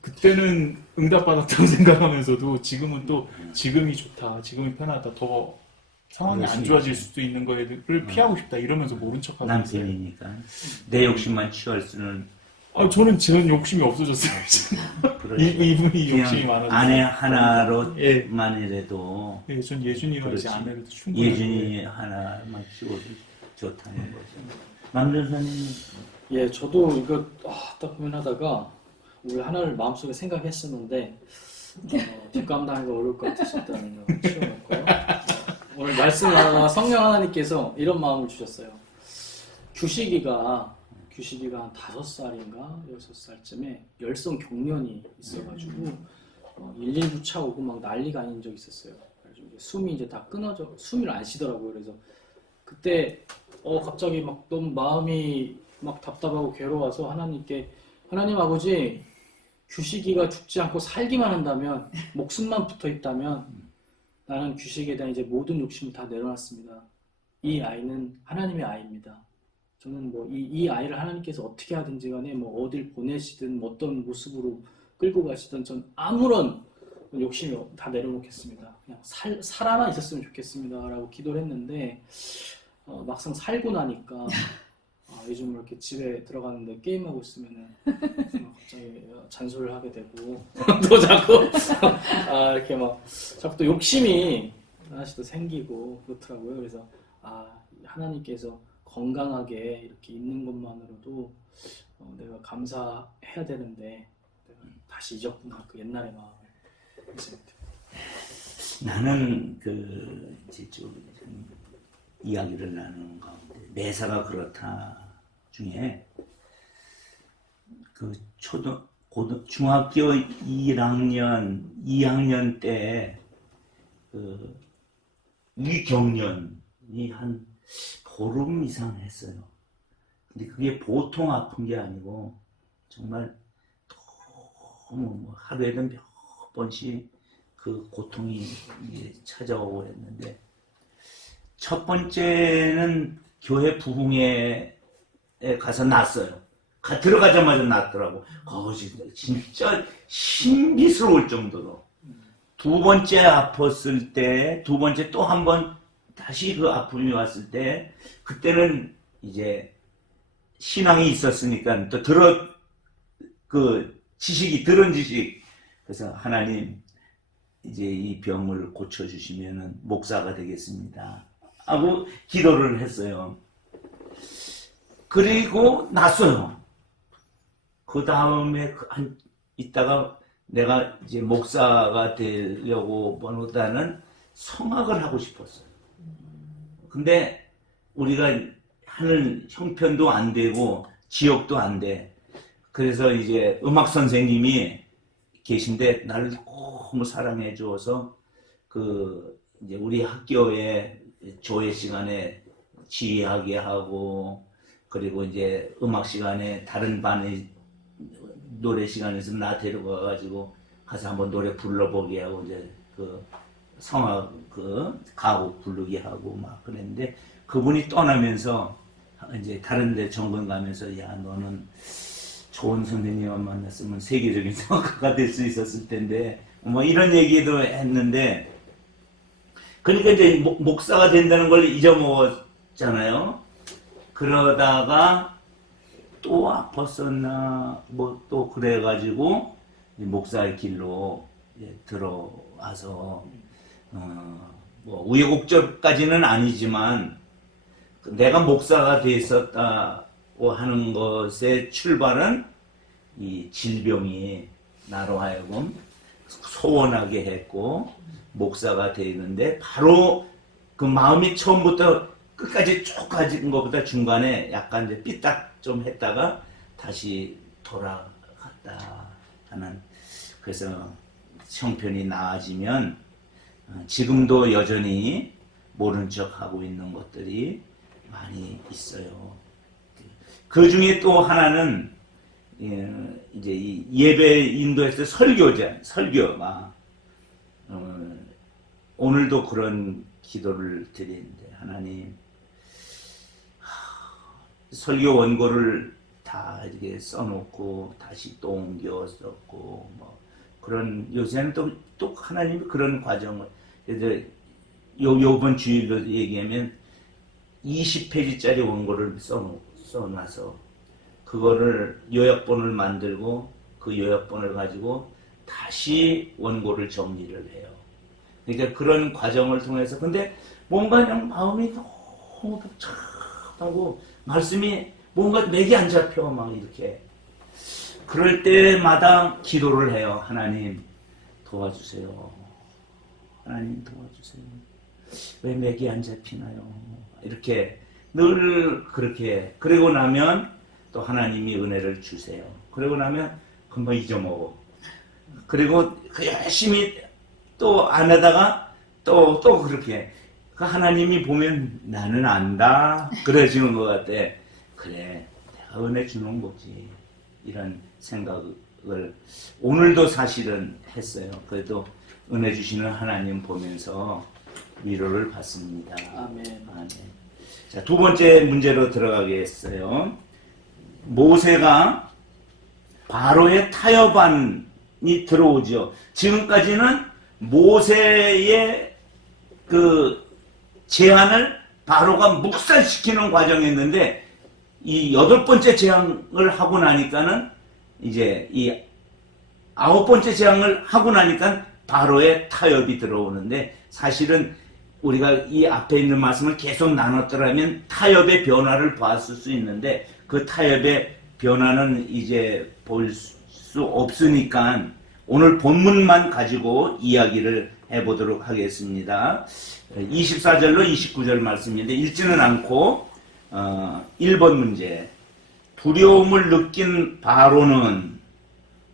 그때는 응답받았다고 생각하면서도 지금은 또 지금이 좋다, 지금이 편하다, 더 상황이 안 좋아질 수도 있는 거를 피하고 싶다 이러면서 모른 척하고 있어요. 남편이니까 내 욕심만 취할 수는 저는 제 욕심이 없어졌어요. 그렇죠. 이분이 그냥 욕심이 많아서. 아내 하나로만이라도 예, 전 예준이랑 그렇지. 제 아내로도 충분히. 예준이 하나만 키워도 좋다는 거죠. 남 변호사님 예, 저도 이거 딱 고민하다가 우리 하나를 마음속에 생각했었는데 뒷감당하기가 어려울 것 같아서 일단 치워놓고요. 오늘 말씀 나누다가 성령 하나님께서 이런 마음을 주셨어요. 규식이가 한 5살인가 6살쯤에 열성 경련이 있어가지고 119 차 오고 막 난리가 아닌 적이 있었어요. 그래서 이제 숨이 이제 다 끊어져 숨을 안 쉬더라고요. 그래서 그때 갑자기 막 너무 마음이 막 답답하고 괴로워서 하나님께 하나님 아버지 규식이가 죽지 않고 살기만 한다면 목숨만 붙어 있다면 나는 규식에 대한 이제 모든 욕심을 다 내려놨습니다. 이 아이는 하나님의 아이입니다. 저는 뭐 이 아이를 하나님께서 어떻게 하든지 간에 뭐 어딜 보내시든 뭐 어떤 모습으로 끌고 가시든 전 아무런 욕심이 다 내려놓겠습니다. 그냥 살아만 있었으면 좋겠습니다. 라고 기도를 했는데 막상 살고 나니까 요즘 이렇게 집에 들어가는데 게임하고 있으면은 갑자기 잔소리를 하게 되고 또 자꾸 이렇게 막 자꾸 또 욕심이 하나씩 또 생기고 그렇더라고요. 그래서 하나님께서 건강하게 이렇게 있는 것만으로도 내가 감사해야 되는데 내가 다시 잊었구나 그 옛날의 마음을 나는 이제 좀 이야기를 나누는 가운데 매사가 그렇다 중에 중학교 2학년 때 위경련이 한 보름 이상 했어요. 근데 그게 보통 아픈 게 아니고 정말 너무 하루에는 몇 번씩 그 고통이 찾아오고 했는데 첫 번째는 교회 부흥회에 가서 났어요. 들어가자마자 났더라고. 진짜 신비스러울 정도로. 두 번째 아팠을 때, 두 번째 또 한 번 다시 그 아픔이 왔을 때, 그때는 이제 신앙이 있었으니까 또 지식이 들은 지식. 그래서 하나님, 이제 이 병을 고쳐주시면은 목사가 되겠습니다. 하고 기도를 했어요. 그리고 났어요. 그 다음에 있다가 내가 이제 목사가 되려고 보다는 성악을 하고 싶었어요. 근데 우리가 하는 형편도 안 되고 지역도 안 돼. 그래서 이제 음악 선생님이 계신데 나를 너무 사랑해 줘서 이제 우리 학교에 조회 시간에 지휘하게 하고 그리고 이제 음악 시간에 다른 반의 노래 시간에서 나 데려가가지고 가서 한번 노래 불러보게 하고 이제 성악 가곡 부르게 하고 막 그랬는데 그분이 떠나면서 이제 다른 데 전공 가면서 야 너는 좋은 선생님만 만났으면 세계적인 성악가가 될 수 있었을 텐데 뭐 이런 얘기도 했는데 그러니까 이제 목사가 된다는 걸 잊어먹었잖아요. 그러다가 또 아팠었나 뭐 또 그래가지고 목사의 길로 들어와서 뭐 우여곡절까지는 아니지만 내가 목사가 됐었다고 하는 것의 출발은 이 질병이 나로 하여금 소원하게 했고 목사가 되는데 바로 그 마음이 처음부터 끝까지 쭉 가진 것보다 중간에 약간 이제 삐딱 좀 했다가 다시 돌아갔다 하는, 그래서 형편이 나아지면 지금도 여전히 모른 척 하고 있는 것들이 많이 있어요. 그 중에 또 하나는 이제 이 예배 인도에서 설교가 오늘도 그런 기도를 드리는데, 하나님, 설교 원고를 다 이렇게 써놓고 다시 또 옮겨 썼고 뭐 그런, 요새는 또 하나님이 그런 과정을, 이제 요번 주일로 얘기하면 20페이지짜리 원고를 써놔서 그거를 요약본을 만들고 그 요약본을 가지고 다시 원고를 정리를 해요. 그러니까 그런 과정을 통해서, 근데 뭔가 그냥 마음이 너무 복잡하고 말씀이 뭔가 맥이 안 잡혀 막 이렇게. 그럴 때마다 기도를 해요. 하나님 도와주세요. 하나님 도와주세요. 왜 맥이 안 잡히나요? 이렇게 늘 그렇게. 그러고 나면 또 하나님이 은혜를 주세요. 그러고 나면 금방 잊어먹어. 그리고 그 열심히 또 안 하다가 또 그렇게. 그 하나님이 보면 나는 안다 그러시는 것 같아. 그래, 내가 은혜 주는 거지. 이런 생각을 오늘도 사실은 했어요. 그래도 은혜 주시는 하나님 보면서 위로를 받습니다. 아멘. 아멘. 자, 두 번째 문제로 들어가겠어요. 모세가 바로의 타협안이 들어오죠. 지금까지는 모세의 그 제안을 바로가 묵살시키는 과정이었는데, 이 8번째 재앙을 하고 나니까는, 이제 이 9번째 재앙을 하고 나니까 바로의 타협이 들어오는데, 사실은 우리가 이 앞에 있는 말씀을 계속 나눴더라면 타협의 변화를 봤을 수 있는데, 그 타협의 변화는 이제 볼 수 없으니까 오늘 본문만 가지고 이야기를 해보도록 하겠습니다. 24절로 29절 말씀인데 읽지는 않고 1번 문제. 두려움을 느낀 바로는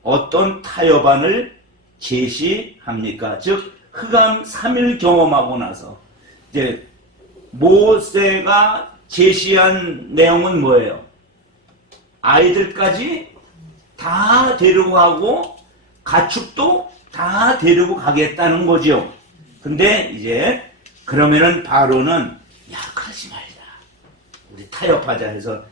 어떤 타협안을 제시합니까? 즉 흑암 3일 경험하고 나서 이제 모세가 제시한 내용은 뭐예요? 아이들까지 다 데리고 가고 가축도 다 데리고 가겠다는 거죠. 근데 이제 그러면은 바로는 야, 그러지 말자, 우리 타협하자 해서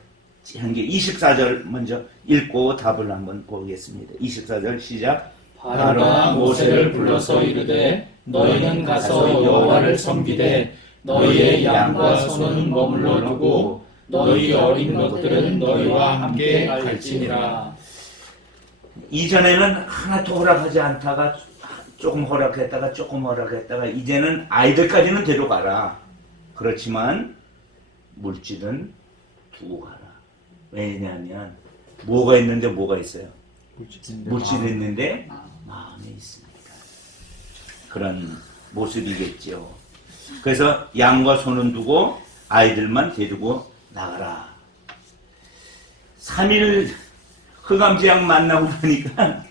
한 게 24절 먼저 읽고 답을 한번 보겠습니다. 24절 시작. 바로가 모세를 불러서 이르되 너희는 가서 여호와를 섬기되 너희의 양과 소는 머물러 두고 너희 어린 것들은 너희와 함께 갈지니라. 이전에는 하나도 허락하지 않다가 조금 허락했다가 조금 허락했다가 이제는 아이들까지는 데려가라. 그렇지만 물질은 두고 가라. 왜냐하면 뭐가 있는데 뭐가 있어요? 물질이 있는데 마음이 있으니까. 그런 모습이겠죠. 그래서 양과 소는 두고 아이들만 데리고 나가라. 3일 흑암지향 만나고 나니까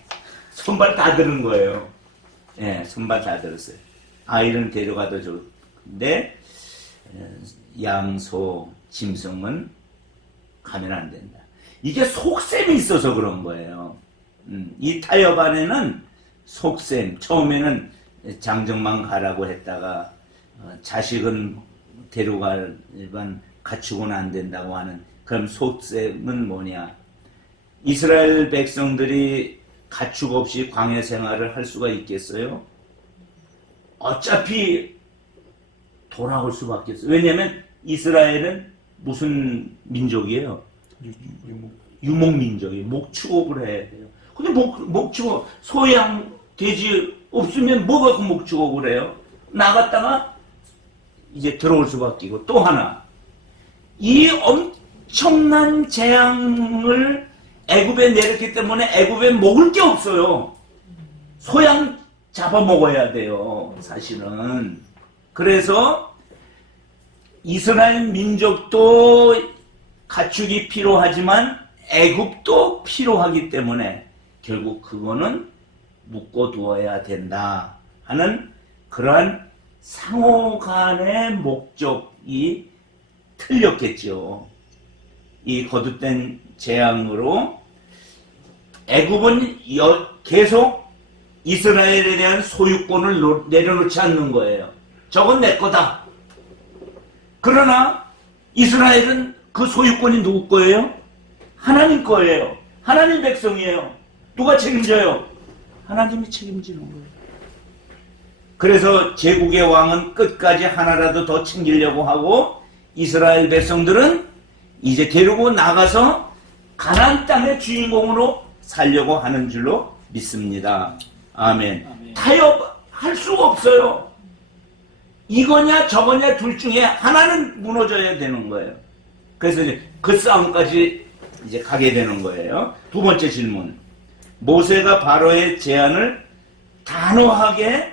손발 다 들은 거예요. 예, 손발 다 들었어요. 아이는 데려가도 좋은데 양, 소, 짐승은 가면 안 된다. 이게 속셈이 있어서 그런 거예요. 이 타협 안에는 속셈, 처음에는 장정만 가라고 했다가 자식은 데려가면 가축은 안 된다고 하는, 그럼 속셈은 뭐냐? 이스라엘 백성들이 가축 없이 광야 생활을 할 수가 있겠어요? 어차피 돌아올 수밖에 없어요. 왜냐하면 이스라엘은 무슨 민족이에요? 유목민족이에요. 목축업을 해야 돼요. 근데 목축업, 소양, 돼지 없으면 뭐 갖고 목축업을 해요? 나갔다가 이제 들어올 수밖에 없고, 또 하나, 이 엄청난 재앙을 애굽에 내렸기 때문에 애굽에 먹을 게 없어요. 소양 잡아먹어야 돼요, 사실은. 그래서 이스라엘 민족도 가축이 필요하지만 애굽도 필요하기 때문에 결국 그거는 묶어두어야 된다 하는 그러한 상호 간의 목적이 틀렸겠죠. 이 거듭된 재앙으로 애굽은 계속 이스라엘에 대한 소유권을 내려놓지 않는 거예요. 저건 내 거다. 그러나 이스라엘은 그 소유권이 누구 거예요? 하나님 거예요. 하나님 백성이에요. 누가 책임져요? 하나님이 책임지는 거예요. 그래서 제국의 왕은 끝까지 하나라도 더 챙기려고 하고 이스라엘 백성들은 이제 데리고 나가서 가나안 땅의 주인공으로 살려고 하는 줄로 믿습니다. 아멘. 아멘. 타협할 수가 없어요. 이거냐 저거냐 둘 중에 하나는 무너져야 되는 거예요. 그래서 이제 그 싸움까지 이제 가게 되는 거예요. 두 번째 질문. 모세가 바로의 제안을 단호하게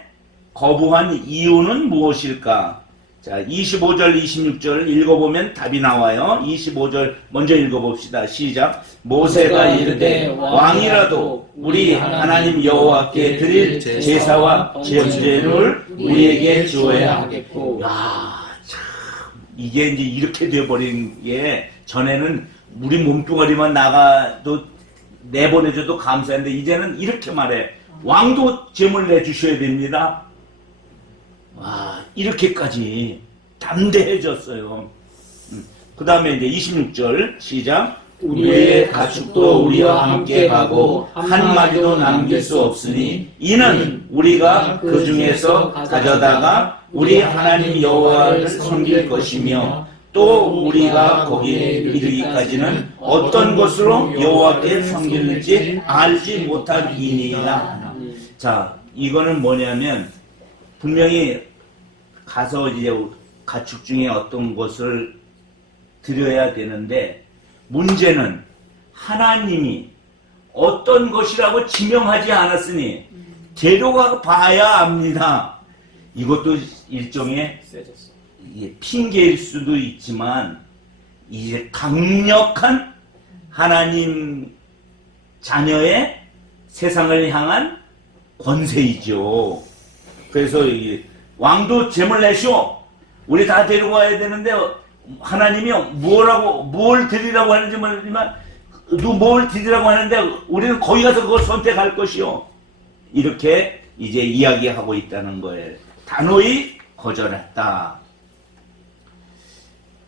거부한 이유는 무엇일까? 자, 25절, 26절 읽어보면 답이 나와요. 25절 먼저 읽어봅시다. 시작. 모세가 이르되 왕이라도 우리 하나님 여호와께 드릴 제사와 번제를 우리에게 주어야 하겠고. 야, 참 이게 이제 이렇게 되어버린 게 전에는 우리 몸뚱아리만 나가도 내보내줘도 감사한데 이제는 이렇게 말해. 왕도 제물 내주셔야 됩니다. 와, 이렇게까지 담대해졌어요. 그 다음에 이제 26절 시작. 우리의 가축도 우리와 함께 가고 한 마리도 남길 수 없으니 이는 우리가 그 중에서 가져다가 우리 하나님 여호와를 섬길 것이며 또 우리가 거기에 이르기까지는 어떤 것으로 여호와께 섬길는지 알지 못하리이니이다. 자, 이거는 뭐냐면 분명히 가서 이제 가축 중에 어떤 것을 드려야 되는데 문제는 하나님이 어떤 것이라고 지명하지 않았으니 데려가 봐야 압니다. 이것도 일종의 세졌어. 이게 핑계일 수도 있지만 이제 강력한 하나님 자녀의 세상을 향한 권세이죠. 그래서 이 왕도 제물 내쇼. 우리 다 데리고 와야 되는데 하나님이 뭘 드리라고 하는지 모르지만 뭘 드리라고 하는데 우리는 거기 가서 그걸 선택할 것이요. 이렇게 이제 이야기하고 있다는 거예요. 단호히 거절했다.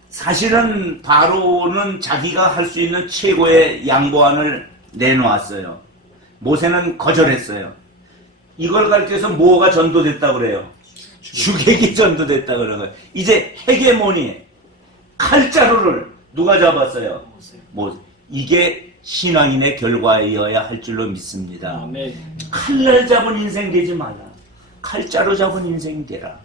사실은 바로는 자기가 할 수 있는 최고의 양보안을 내놓았어요. 모세는 거절했어요. 이걸 가르쳐서 뭐가 전도됐다고 그래요? 주객이 전도됐다고 그러는 거예요. 이제 헤게모니, 칼자루를 누가 잡았어요? 이게 신앙인의 결과여야 할 줄로 믿습니다. 아멘. 칼날 잡은 인생 되지 마라. 칼자루 잡은 인생이 되라.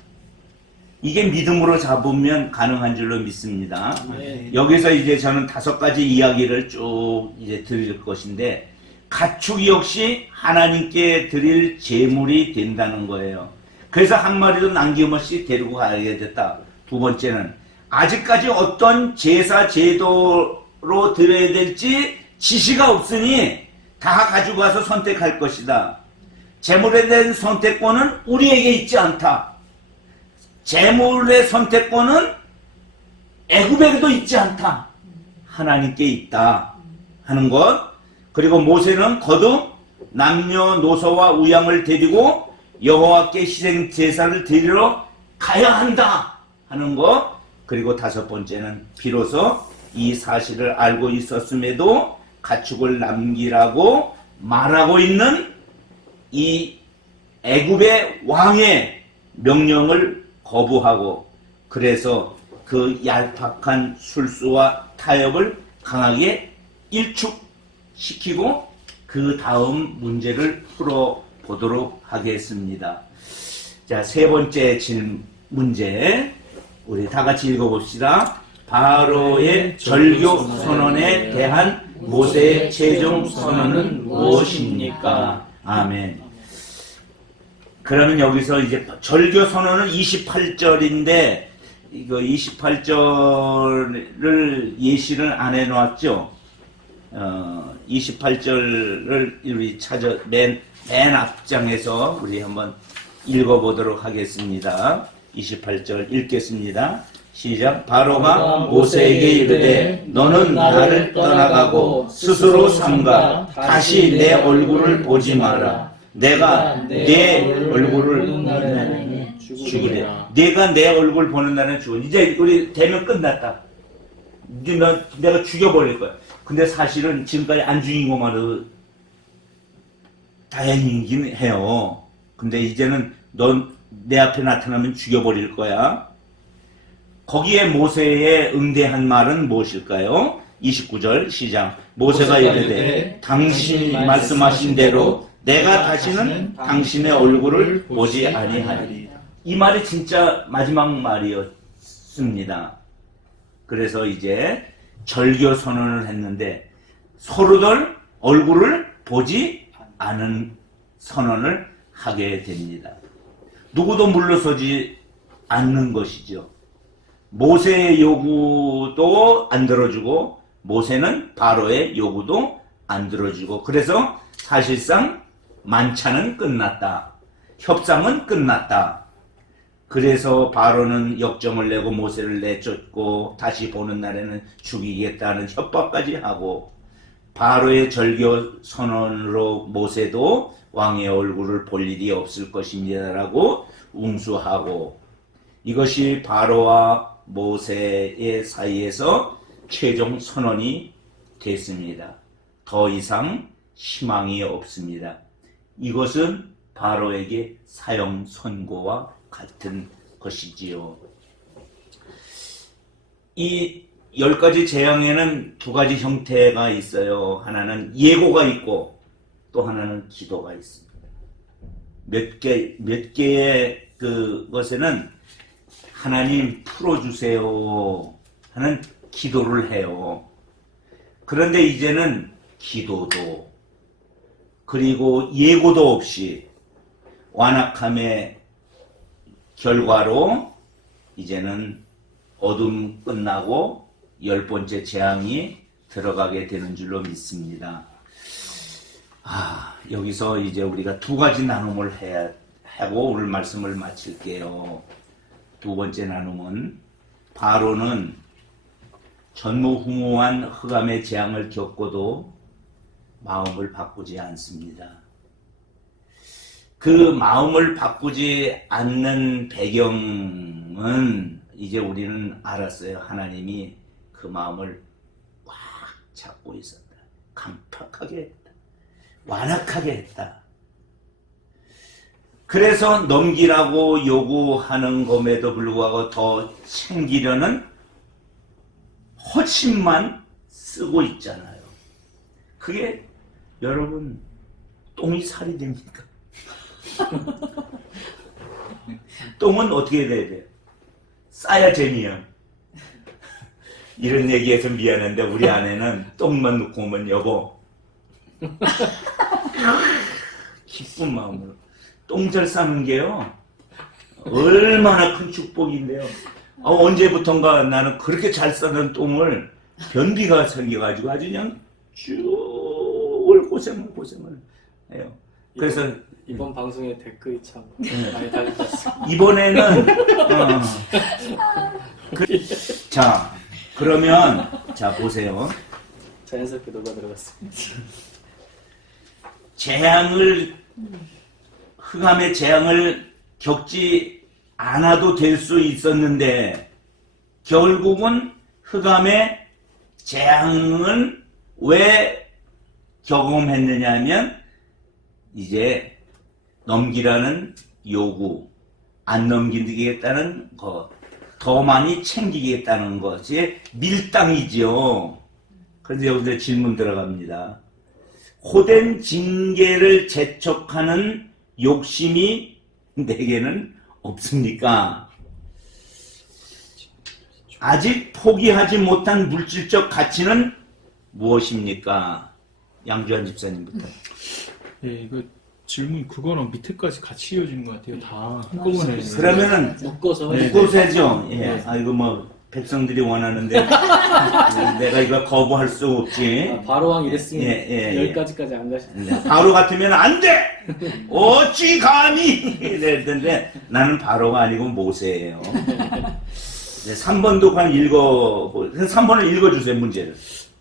이게 믿음으로 잡으면 가능한 줄로 믿습니다. 아멘. 여기서 이제 저는 5가지 이야기를 쭉 이제 드릴 것인데, 가축 역시 하나님께 드릴 제물이 된다는 거예요. 그래서 한 마리도 남김없이 데리고 가야 됐다. 두 번째는 아직까지 어떤 제사 제도로 드려야 될지 지시가 없으니 다 가지고 가서 선택할 것이다. 제물에 대한 선택권은 우리에게 있지 않다. 제물의 선택권은 애굽에게도 있지 않다. 하나님께 있다 하는 것. 그리고 모세는 거듭 남녀노소와 우양을 데리고 여호와께 희생 제사를 드리러 가야 한다 하는 것. 그리고 5번째는 비로소 이 사실을 알고 있었음에도 가축을 남기라고 말하고 있는 이 애굽의 왕의 명령을 거부하고, 그래서 그 얄팍한 술수와 타협을 강하게 일축시키고 그 다음 문제를 풀어보도록 하겠습니다. 자, 3번째 문제 우리 다 같이 읽어봅시다. 바로의 절교 선언에 대한 모세의 최종 선언은 무엇입니까? 아멘. 그러면 여기서 이제 절교 선언은 28절인데 이거 28절을 예시를 안 해놓았죠. 28절을 우리 찾아 맨 앞장에서 우리 한번 읽어보도록 하겠습니다. 28절 읽겠습니다. 시작. 바로가 모세에게 이르되 너는 나를 떠나가고 스스로 삼가 다시 내 얼굴을 보지 마라. 내가 내 얼굴을 보는 날에는 죽으리라. 내가 내 얼굴 보는 날에는 죽으리라. 이제 우리 대면 끝났다. 이제 내가 죽여버릴 거야. 근데 사실은 지금까지 안 죽인 것만으로 다행이긴 해요. 근데 이제는 넌 내 앞에 나타나면 죽여버릴 거야. 거기에 모세의 응대한 말은 무엇일까요? 29절 시작. 모세가 이르되 당신이 말씀하신 대로 내가 다시는 당신의 얼굴을 보지 아니하리라. 이 말이 진짜 마지막 말이었습니다. 그래서 이제 절교 선언을 했는데 서로들 얼굴을 보지 않은 선언을 하게 됩니다. 누구도 물러서지 않는 것이죠. 모세의 요구도 안 들어주고 모세는 바로의 요구도 안 들어주고 그래서 사실상 만찬은 끝났다. 협상은 끝났다. 그래서 바로는 역정을 내고 모세를 내쫓고 다시 보는 날에는 죽이겠다는 협박까지 하고 바로의 절교 선언으로 모세도 왕의 얼굴을 볼 일이 없을 것입니다라고 웅수하고 이것이 바로와 모세의 사이에서 최종 선언이 됐습니다. 더 이상 희망이 없습니다. 이것은 바로에게 사형 선고와 같은 것이지요. 이 10가지 재앙에는 두 가지 형태가 있어요. 하나는 예고가 있고 또 하나는 기도가 있습니다. 몇 개의 그것에는 하나님 풀어주세요 하는 기도를 해요. 그런데 이제는 기도도 그리고 예고도 없이 완악함의 결과로 이제는 어둠 끝나고 10번째 재앙이 들어가게 되는 줄로 믿습니다. 여기서 이제 우리가 두 가지 나눔을 하고 오늘 말씀을 마칠게요. 두 번째 나눔은 바로는 전무후무한 흑암의 재앙을 겪고도 마음을 바꾸지 않습니다. 그 마음을 바꾸지 않는 배경은 이제 우리는 알았어요. 하나님이 그 마음을 꽉 잡고 있었다. 강팍하게 했다. 완악하게 했다. 그래서 넘기라고 요구하는 것에도 불구하고 더 챙기려는 허심만 쓰고 있잖아요. 그게 여러분 똥이 살이 됩니까? 똥은 어떻게 돼야 돼요? 싸야 재미야. 이런 얘기해서 미안한데 우리 아내는 똥만 놓고 오면 여보 기쁜 마음으로 똥 잘 싸는 게요 얼마나 큰 축복인데요. 언제부턴가 나는 그렇게 잘 싸는 똥을 변비가 생겨가지고 아주 그냥 쭉 고생을 해요. 그래서 이번 방송에 댓글이 참 많이 달렸습니다. 이번에는 자 그러면 자 보세요. 자연스럽게 녹아 들어갔습니다. 흑암의 재앙을 겪지 않아도 될 수 있었는데 결국은 흑암의 재앙을 왜 경험했느냐 하면 이제 넘기라는 요구, 안 넘기겠다는 것, 더 많이 챙기겠다는 것이 밀당이지요. 그런데 여기서 질문 들어갑니다. 호된 징계를 재촉하는 욕심이 내게는 없습니까? 아직 포기하지 못한 물질적 가치는 무엇입니까? 양주한 집사님부터. 예, 이거 질문 그거랑 밑에까지 같이 이어지는 것 같아요. 다 한꺼번에. 그러면은 묶어서 네. 묶어서야죠. 예. 네. 아, 이거 뭐, 백성들이 원하는데, 내가 이거 거부할 수 없지. 바로왕 이랬으면 예, 예, 예. 10가지까지 안 가시. 바로 같으면 안 돼! 어찌 감히! 이랬는데, 나는 바로가 아니고 모세예요. 3번도 그냥 3번을 읽어주세요, 문제를.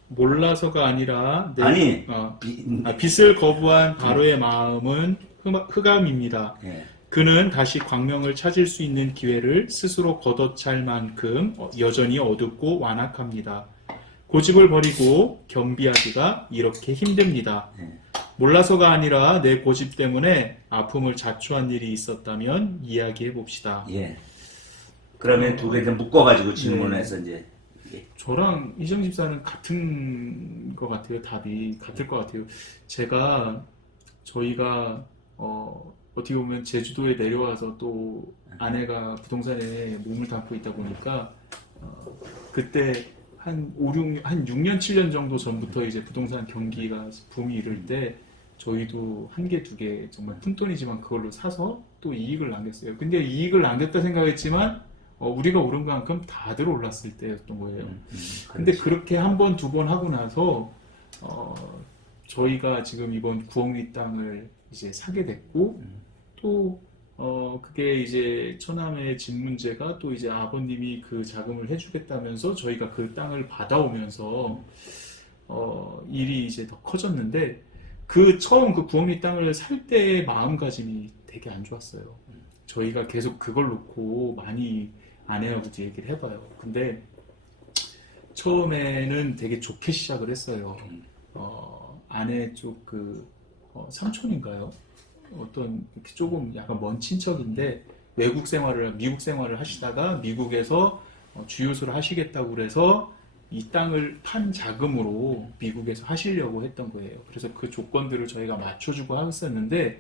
몰라서가 아니라 아니, 빛을 거부한 바로의 마음은 흑암입니다. 예. 그는 다시 광명을 찾을 수 있는 기회를 스스로 걷어찰 만큼 여전히 어둡고 완악합니다. 고집을 버리고 겸비하기가 이렇게 힘듭니다. 몰라서가 아니라 내 고집 때문에 아픔을 자초한 일이 있었다면 이야기해 봅시다. 예. 그러면 두 개 좀 묶어가지고 질문해서 이제. 저랑 이정 집사는 같은 것 같아요. 답이 같을 것 같아요. 저희가 어떻게 보면 제주도에 내려와서 또 아내가 부동산에 몸을 담고 있다 보니까 그때 한 6년, 7년 정도 전부터 이제 부동산 경기가 붐이 이를 때 저희도 한 개, 두 개 정말 푼돈이지만 그걸로 사서 또 이익을 남겼어요. 근데 이익을 남겼다 생각했지만 우리가 오른 만큼 다들 올랐을 때였던 거예요. 근데 그렇게 한 번, 두 번 하고 나서 저희가 지금 이번 구억리 땅을 이제 사게 됐고 또 그게 이제 처남의 집 문제가 또 이제 아버님이 그 자금을 해주겠다면서 저희가 그 땅을 받아오면서 일이 이제 더 커졌는데 처음 그 구억리 땅을 살 때의 마음가짐이 되게 안 좋았어요. 저희가 계속 그걸 놓고 많이 아내하고 이제 얘기를 해봐요. 근데 처음에는 되게 좋게 시작을 했어요. 아내 쪽 삼촌인가요? 어떤 이렇게 조금 약간 먼 친척인데 미국 생활을 하시다가 미국에서 주유소를 하시겠다고 그래서 이 땅을 판 자금으로 미국에서 하시려고 했던 거예요. 그래서 그 조건들을 저희가 맞춰주고 했었는데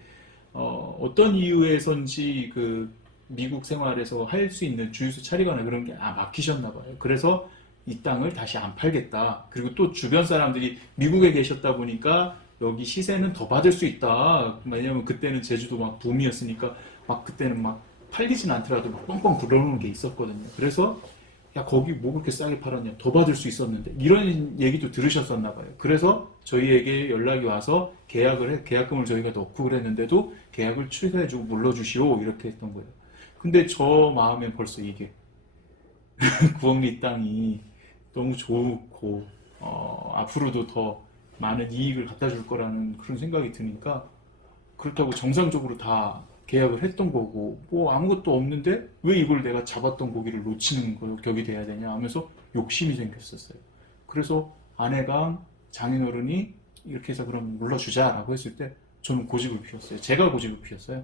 어떤 이유에선지 그 미국 생활에서 할 수 있는 주유소 차리거나 그런 게 막히셨나 봐요. 그래서 이 땅을 다시 안 팔겠다. 그리고 또 주변 사람들이 미국에 계셨다 보니까 여기 시세는 더 받을 수 있다. 왜냐면 그때는 제주도 막 붐이었으니까 막 그때는 막 팔리진 않더라도 막 뻥뻥 불어오는 게 있었거든요. 그래서 야 거기 뭐 그렇게 싸게 팔았냐, 더 받을 수 있었는데 이런 얘기도 들으셨었나 봐요. 그래서 저희에게 연락이 와서 계약금을 저희가 넣고 그랬는데도 계약을 취소해주고 물러주시오 이렇게 했던 거예요. 근데 저 마음엔 벌써 이게 구억리 땅이 너무 좋고 앞으로도 더 많은 이익을 갖다 줄 거라는 그런 생각이 드니까 그렇다고 정상적으로 다 계약을 했던 거고 뭐 아무것도 없는데 왜 이걸 내가 잡았던 고기를 놓치는 격이 돼야 되냐 하면서 욕심이 생겼었어요. 그래서 아내가 장인어른이 이렇게 해서 그럼 물러주자라고 했을 때 저는 고집을 피웠어요. 제가 고집을 피웠어요.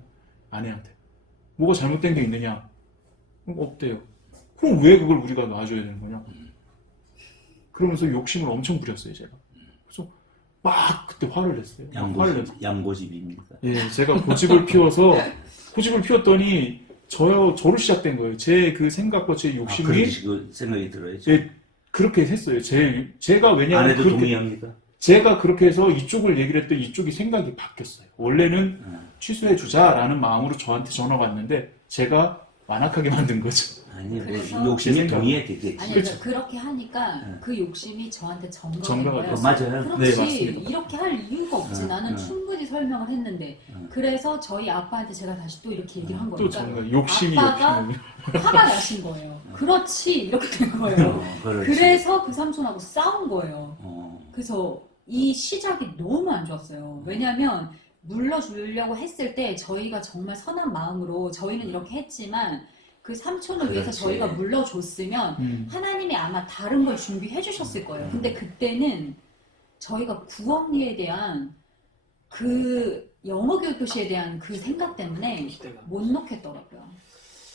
아내한테. 뭐가 잘못된 게 있느냐? 없대요. 그럼 왜 그걸 우리가 놔줘야 되는 거냐? 그러면서 욕심을 엄청 부렸어요, 제가. 그래서 막 그때 화를 냈어요. 양고집입니까? 예, 제가 고집을 피웠더니 저로 시작된 거예요. 제 그 생각과 제 욕심이. 그 생각이 들어야죠. 예, 그렇게 했어요. 제가 왜냐하면 아내도 동의합니까? 제가 그렇게 해서 이쪽을 얘기를 했더니 이쪽이 생각이 바뀌었어요. 원래는 취소해주자라는 마음으로 저한테 전화가 왔는데 제가 완악하게 만든 거죠. 아니요, 그래서 욕심이 동의했겠지. 아니 그렇죠. 그렇게 하니까 그 욕심이 저한테 전가가 전가가 거예요. 맞아요. 그렇지 네, 맞습니다. 이렇게 할 이유가 없지. 나는 충분히 설명을 했는데 그래서 저희 아빠한테 제가 다시 또 이렇게 얘기를 한 또 거니까 전가 욕심이 아빠가 화가 나신 거예요. 그렇지 이렇게 된 거예요. 그렇지. 그래서 그 삼촌하고 싸운 거예요. 어, 그래서 이 시작이 너무 안 좋았어요. 왜냐하면 물러주려고 했을 때 저희가 정말 선한 마음으로 저희는 이렇게 했지만 그 삼촌을 위해서 그렇지. 저희가 물러줬으면 하나님이 아마 다른 걸 준비해 주셨을 거예요. 근데 그때는 저희가 구억리에 대한 그 영어 교육 교실에 대한 그 생각 때문에 기대가. 못 놓겠더라고요.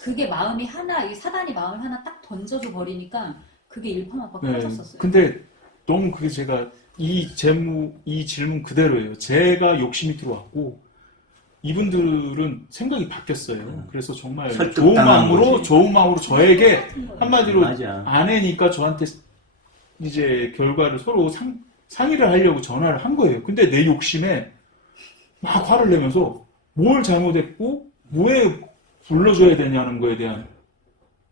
그게 마음이 하나, 이 사단이 마음을 하나 딱 던져줘 버리니까 그게 일파만파 네, 커졌었어요. 근데 너무 그게 제가 이 질문 그대로예요. 제가 욕심이 들어왔고 이분들은 생각이 바뀌었어요. 그래서 정말 좋은 마음으로 저에게 한마디로 맞아. 아내니까 저한테 이제 결과를 서로 상의를 하려고 전화를 한 거예요. 근데 내 욕심에 막 화를 내면서 뭘 잘못했고 왜 물러줘야 되냐는 거에 대한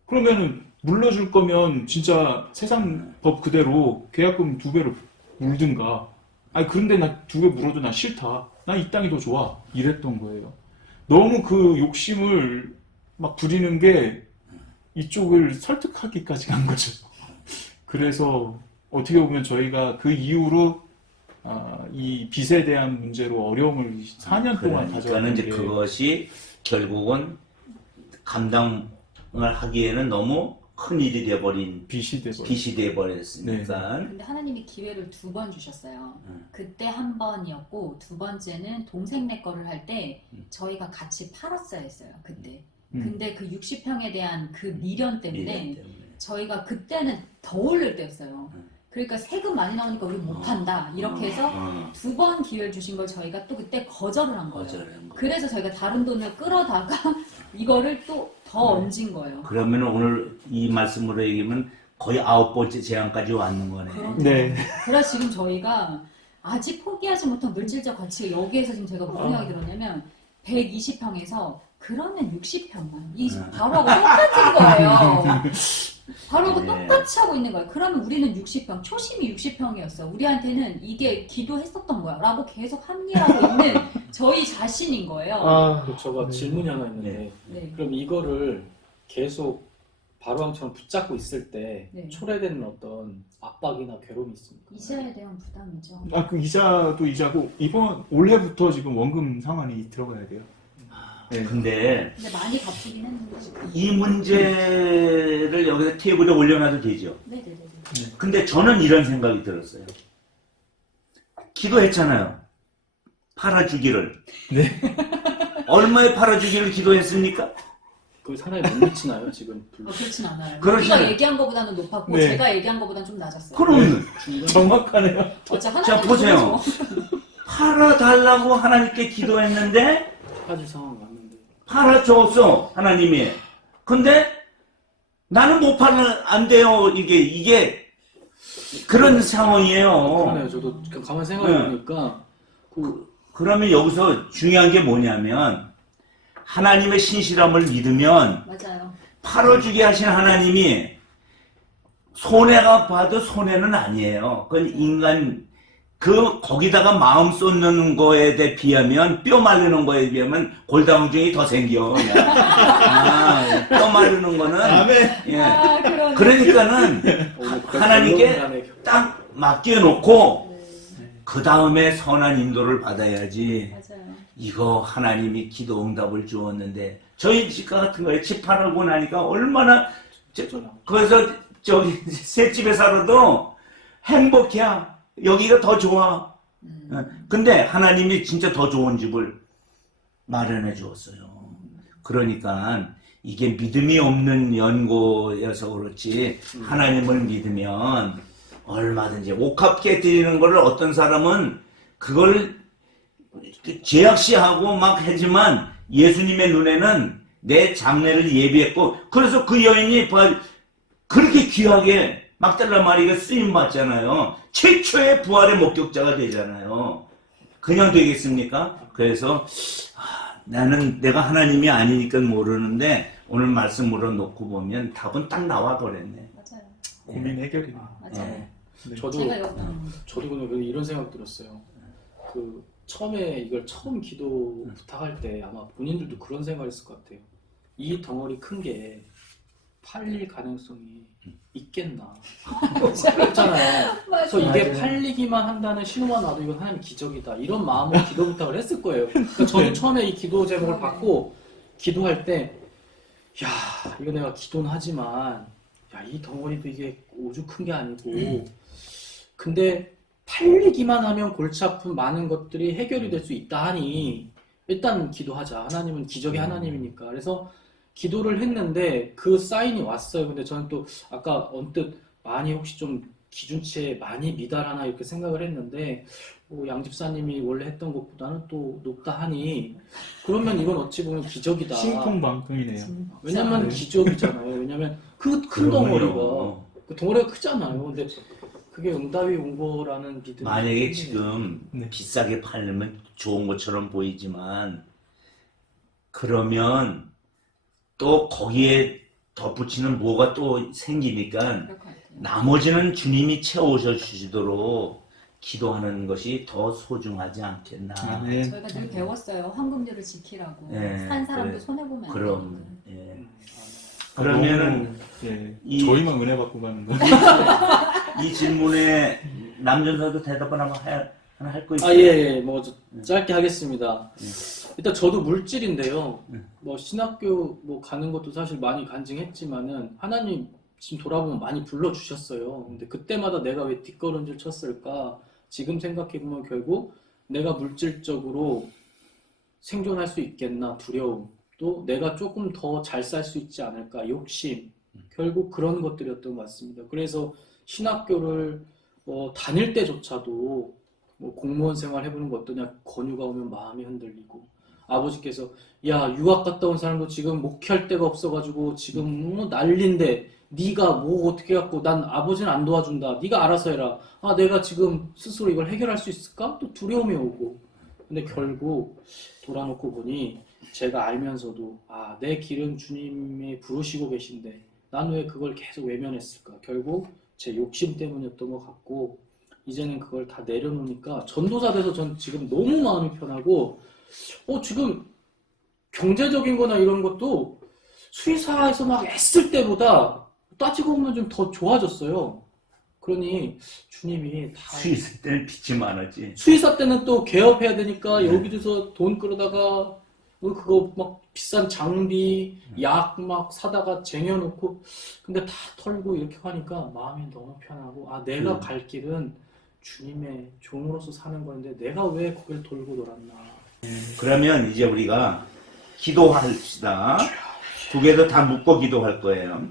그러면은 물러줄 거면 진짜 세상 법 그대로 계약금 2배를 물든가 아니 그런데 나 2배 물어도 나 싫다 나 이 땅이 더 좋아 이랬던 거예요. 너무 그 욕심을 막 부리는 게 이쪽을 설득하기까지 간 거죠. 그래서 어떻게 보면 저희가 그 이후로 이 빚에 대한 문제로 어려움을 4년 동안 그러니까는 가져왔는 이제 게 그것이 결국은 감당을 하기에는 너무 큰 일이 돼버린 빚이 돼버려요. 빚이 돼버렸으니까. 근데 하나님이 기회를 2번 주셨어요. 그때 한 번이었고 두 번째는 동생네 거를 할 때 저희가 같이 팔았어야 했어요. 그때. 근데 그 60평에 대한 그 미련 때문에 저희가 그때는 더 올릴 때였어요. 그러니까 세금 많이 나오니까 우리 못 판다 이렇게 해서 2번 기회를 주신 걸 저희가 또 그때 거절을 한 거예요. 그래서 저희가 다른 돈을 끌어다가 이거를 또 더 얹은 거예요. 그러면 오늘 이 말씀으로 얘기하면 거의 9번째 제안까지 왔는 거네. 네. 그래서 지금 저희가 아직 포기하지 못한 물질적 가치가 여기에서 지금 제가 무슨 생각이 들었냐면 120평에서 그러면 60평만 바로하고 똑같은 거예요. 바로하고 네. 똑같이 하고 있는 거예요. 그러면 우리는 60평, 초심이 60평이었어. 우리한테는 이게 기도했었던 거야 라고 계속 합리화하고 있는 저희 자신인 거예요. 그리고 제가 질문이 하나 있는데 네. 그럼 이거를 계속 바로왕처럼 붙잡고 있을 때 네. 초래되는 어떤 압박이나 괴로움이 있습니까? 이자에 대한 부담이죠. 그 이자도 이자고 올해부터 지금 원금 상환이 들어가야 돼요. 네. 근데 근데 많이 갚히긴 했는데 지금. 이 문제를 여기다 테이블에 올려놔도 되죠. 네네네. 근데 저는 이런 생각이 들었어요. 기도했잖아요. 팔아주기를. 네. 얼마에 팔아주기를 기도했습니까? 그 사람이 못 미치나요 지금? 그렇진 않아요. 그렇진 우리가 않아요. 얘기한 것보다는 높았고 네. 제가 얘기한 것보다는 좀 낮았어요. 그럼 정확하네요. 어째 자, 하나님 보세요. 팔아달라고 하나님께 기도했는데 빠질 상황이 왔는데 팔아줬어 하나님이. 근데 나는 못 팔면 안 돼요. 이게 그런 상황이에요. 그러네요. 저도 가만히 생각해보니까 그러면 여기서 중요한 게 뭐냐면 하나님의 신실함을 믿으면 맞아요. 팔아주게 하신 하나님이 손해가 봐도 손해는 아니에요. 그건 인간 거기다가 마음 쏟는 거에 비하면 뼈 마르는 거에 비하면 골다공증이 더 생겨. 뼈 마르는 거는 아멘. 예. 그러네. 그러니까는 하나님께 딱 맡겨놓고 그 다음에 선한 인도를 받아야지. 맞아요. 이거 하나님이 기도 응답을 주었는데 저희 집과 같은 거에 집 팔고 나니까 얼마나 그래서 저기 셋집에 살아도 행복해. 여기가 더 좋아. 근데 하나님이 진짜 더 좋은 집을 마련해 주었어요. 그러니까 이게 믿음이 없는 연고여서 그렇지 하나님을 믿으면 얼마든지 옥합 깨뜨리는 거를 어떤 사람은 그걸 제약시하고 막 하지만 예수님의 눈에는 내 장례를 예비했고 그래서 그 여인이 그렇게 귀하게 막달라 마리가 쓰임 받잖아요. 최초의 부활의 목격자가 되잖아요. 그냥 되겠습니까? 그래서 나는 내가 하나님이 아니니까 모르는데 오늘 말씀으로 놓고 보면 답은 딱 나와 버렸네. 맞아요. 고민 해결이네. 맞아요. 네. 제가 저도 그냥 이런 생각 들었어요. 처음에 이걸 처음 기도 부탁할 때 아마 본인들도 그런 생각을 했을 것 같아요. 이 덩어리 큰 게 팔릴 가능성이 있겠나. 그렇잖아요. 그래서 이게 맞아요. 팔리기만 한다는 신호만 와도 이건 하나님 기적이다. 이런 마음으로 기도 부탁을 했을 거예요. 그러니까 저는 처음에 이 기도 제목을 받고 기도할 때 야, 이거 내가 기도는 하지만 야, 이 덩어리도 이게 오죽 큰 게 아니고 근데 팔리기만 하면 골치 아픈 많은 것들이 해결이 될 수 있다 하니 일단 기도하자. 하나님은 기적의 하나님이니까. 그래서 기도를 했는데 그 사인이 왔어요. 근데 저는 또 아까 언뜻 많이 혹시 좀 기준치에 많이 미달하나 이렇게 생각을 했는데 양 집사님이 원래 했던 것보다는 또 높다 하니 그러면 이건 어찌 보면 기적이다. 신통방통이네요. 왜냐면 네. 기적이잖아요. 왜냐면 그 큰 덩어리가 그 덩어리가 크잖아요. 근데 그게 응답이 온 거라는 믿음이 만약에 생기네요. 지금 네. 비싸게 팔면 좋은 것처럼 보이지만 그러면 또 거기에 덧붙이는 뭐가 또 생기니까 그럴 것 같아요. 나머지는 주님이 채워져 주시도록 기도하는 것이 더 소중하지 않겠나. 아멘. 저희가 늘 배웠어요. 황금률을 지키라고. 네, 산 사람도 그래. 손해보면 안 그럼 되니까. 예. 아, 그러면은 너무, 예, 이- 저희만 은혜 받고 가는 거. 이 질문에 남전사도 대답을 하나 할 거 있어요. 예. 뭐 짧게 하겠습니다. 일단 저도 물질인데요. 네. 뭐 신학교 뭐 가는 것도 사실 많이 간증했지만은 하나님 지금 돌아보면 많이 불러주셨어요. 근데 그때마다 내가 왜 뒷걸음질 쳤을까? 지금 생각해보면 결국 내가 물질적으로 생존할 수 있겠나 두려움, 또 내가 조금 더 잘 살 수 있지 않을까 욕심, 결국 그런 것들이었던 것 같습니다. 그래서 신학교를 다닐 때조차도 뭐 공무원 생활 해보는 거 어떠냐 권유가 오면 마음이 흔들리고, 아버지께서 야 유학 갔다 온 사람도 지금 목회할 데가 없어가지고 지금 뭐 난린데 네가 뭐 어떻게 갖고, 난 아버지는 안 도와준다, 네가 알아서 해라, 아 내가 지금 스스로 이걸 해결할 수 있을까? 또 두려움이 오고. 근데 결국 돌아놓고 보니 제가 알면서도 아 내 길은 주님이 부르시고 계신데 난 왜 그걸 계속 외면했을까? 결국 제 욕심 때문이었던 것 같고, 이제는 그걸 다 내려놓으니까 전도사 돼서 전 지금 너무 마음이 편하고, 지금 경제적인 거나 이런 것도 수의사에서 막 애쓸 때보다 따지고 보면 좀 더 좋아졌어요. 그러니 주님이 다 수 있을 때는 빛이 많았지. 수의사 때는 또 개업해야 되니까 여기저기서 돈 끌어다가 그거 막 비싼 장비, 약 막 사다가 쟁여놓고, 근데 다 털고 이렇게 하니까 마음이 너무 편하고, 아 내가 갈 길은 주님의 종으로서 사는 건데 내가 왜 거길 돌고 돌았나. 그러면 이제 우리가 기도합시다. 두 개도 다 묶어 기도할 거예요.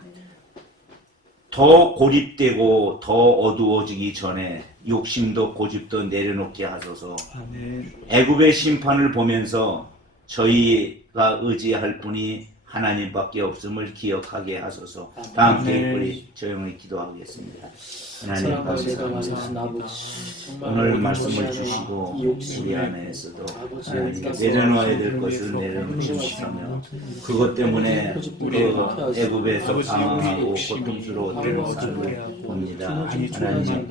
더 고립되고 더 어두워지기 전에 욕심도 고집도 내려놓게 하소서. 아멘. 애굽의 심판을 보면서 저희가 의지할 분이 하나님밖에 없음을 기억하게 하소서. 다 함께 아멘. 우리 조용히 기도하겠습니다. 하나님 사랑과 제가 감사합니다. 많으신 아버지, 정말 오늘 모든 말씀을 것이 주시고 이 욕심을 우리 안에서도 아버지의 하나님께 뜻대로 내려놓아야 될 것을 내려놓으시며 그것 때문에 그 애굽에서 방황하고 고통스러웠던 삶을 봅니다. 하나님,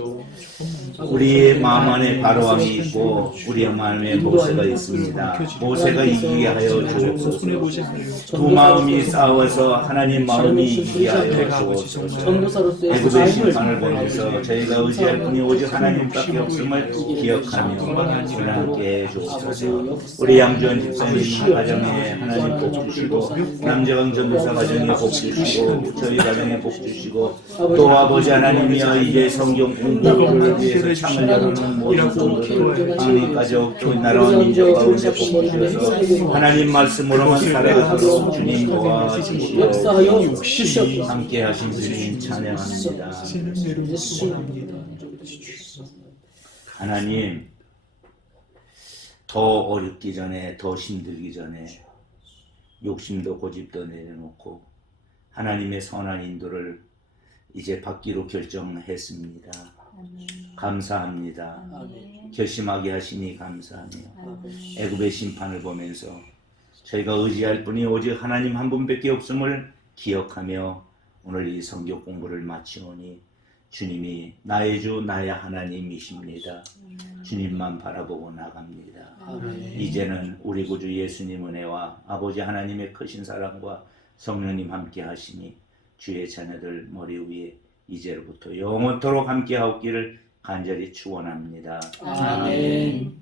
우리의 마음 안에 바로왕이 있고 우리의 마음에 모세가 있습니다. 모세가 이기게 하여 주옵소서. 두 마음이 싸워서 하나님 마음이 이기게 하여 주옵소서. 전도사로서의 애굽의 삶을 심판을 보면서 저희가 의지할 분이 오직 하나님밖에 없음을 기억하며 주를 함께 해주옵소서. 우리 양주원 집사님 가정에 하나님 복 주시고, 남재강 전도사 가정에 복 주시고, 저희 가정에 복 주시고, 또 아버지 하나님이여 이제 성경 공부를 위해서 창을 열어놓은 모든 성도들 하나님 가족 또 나라와 민족 가운데 복 주셔서 하나님 말씀으로만 살아가도록 주님 도와주시옵소서. 역사하여 주시옵소서. 함께 하신 주님 찬양합니다. 하나님, 더 어렵기 전에, 더 힘들기 전에 욕심도 고집도 내려놓고 하나님의 선한 인도를 이제 받기로 결정했습니다. 감사합니다. 결심하게 하시니 감사하며 애굽의 심판을 보면서 저희가 의지할 분이 오직 하나님 한 분밖에 없음을 기억하며 오늘 이 성경 공부를 마치오니 주님이 나의 주 나의 하나님이십니다. 주님만 바라보고 나갑니다. 이제는 우리 구주 예수님 은혜와 아버지 하나님의 크신 사랑과 성령님 함께 하시니 주의 자녀들 머리 위에 이제로부터 영원토록 함께 하옵기를 간절히 축원합니다. 아멘.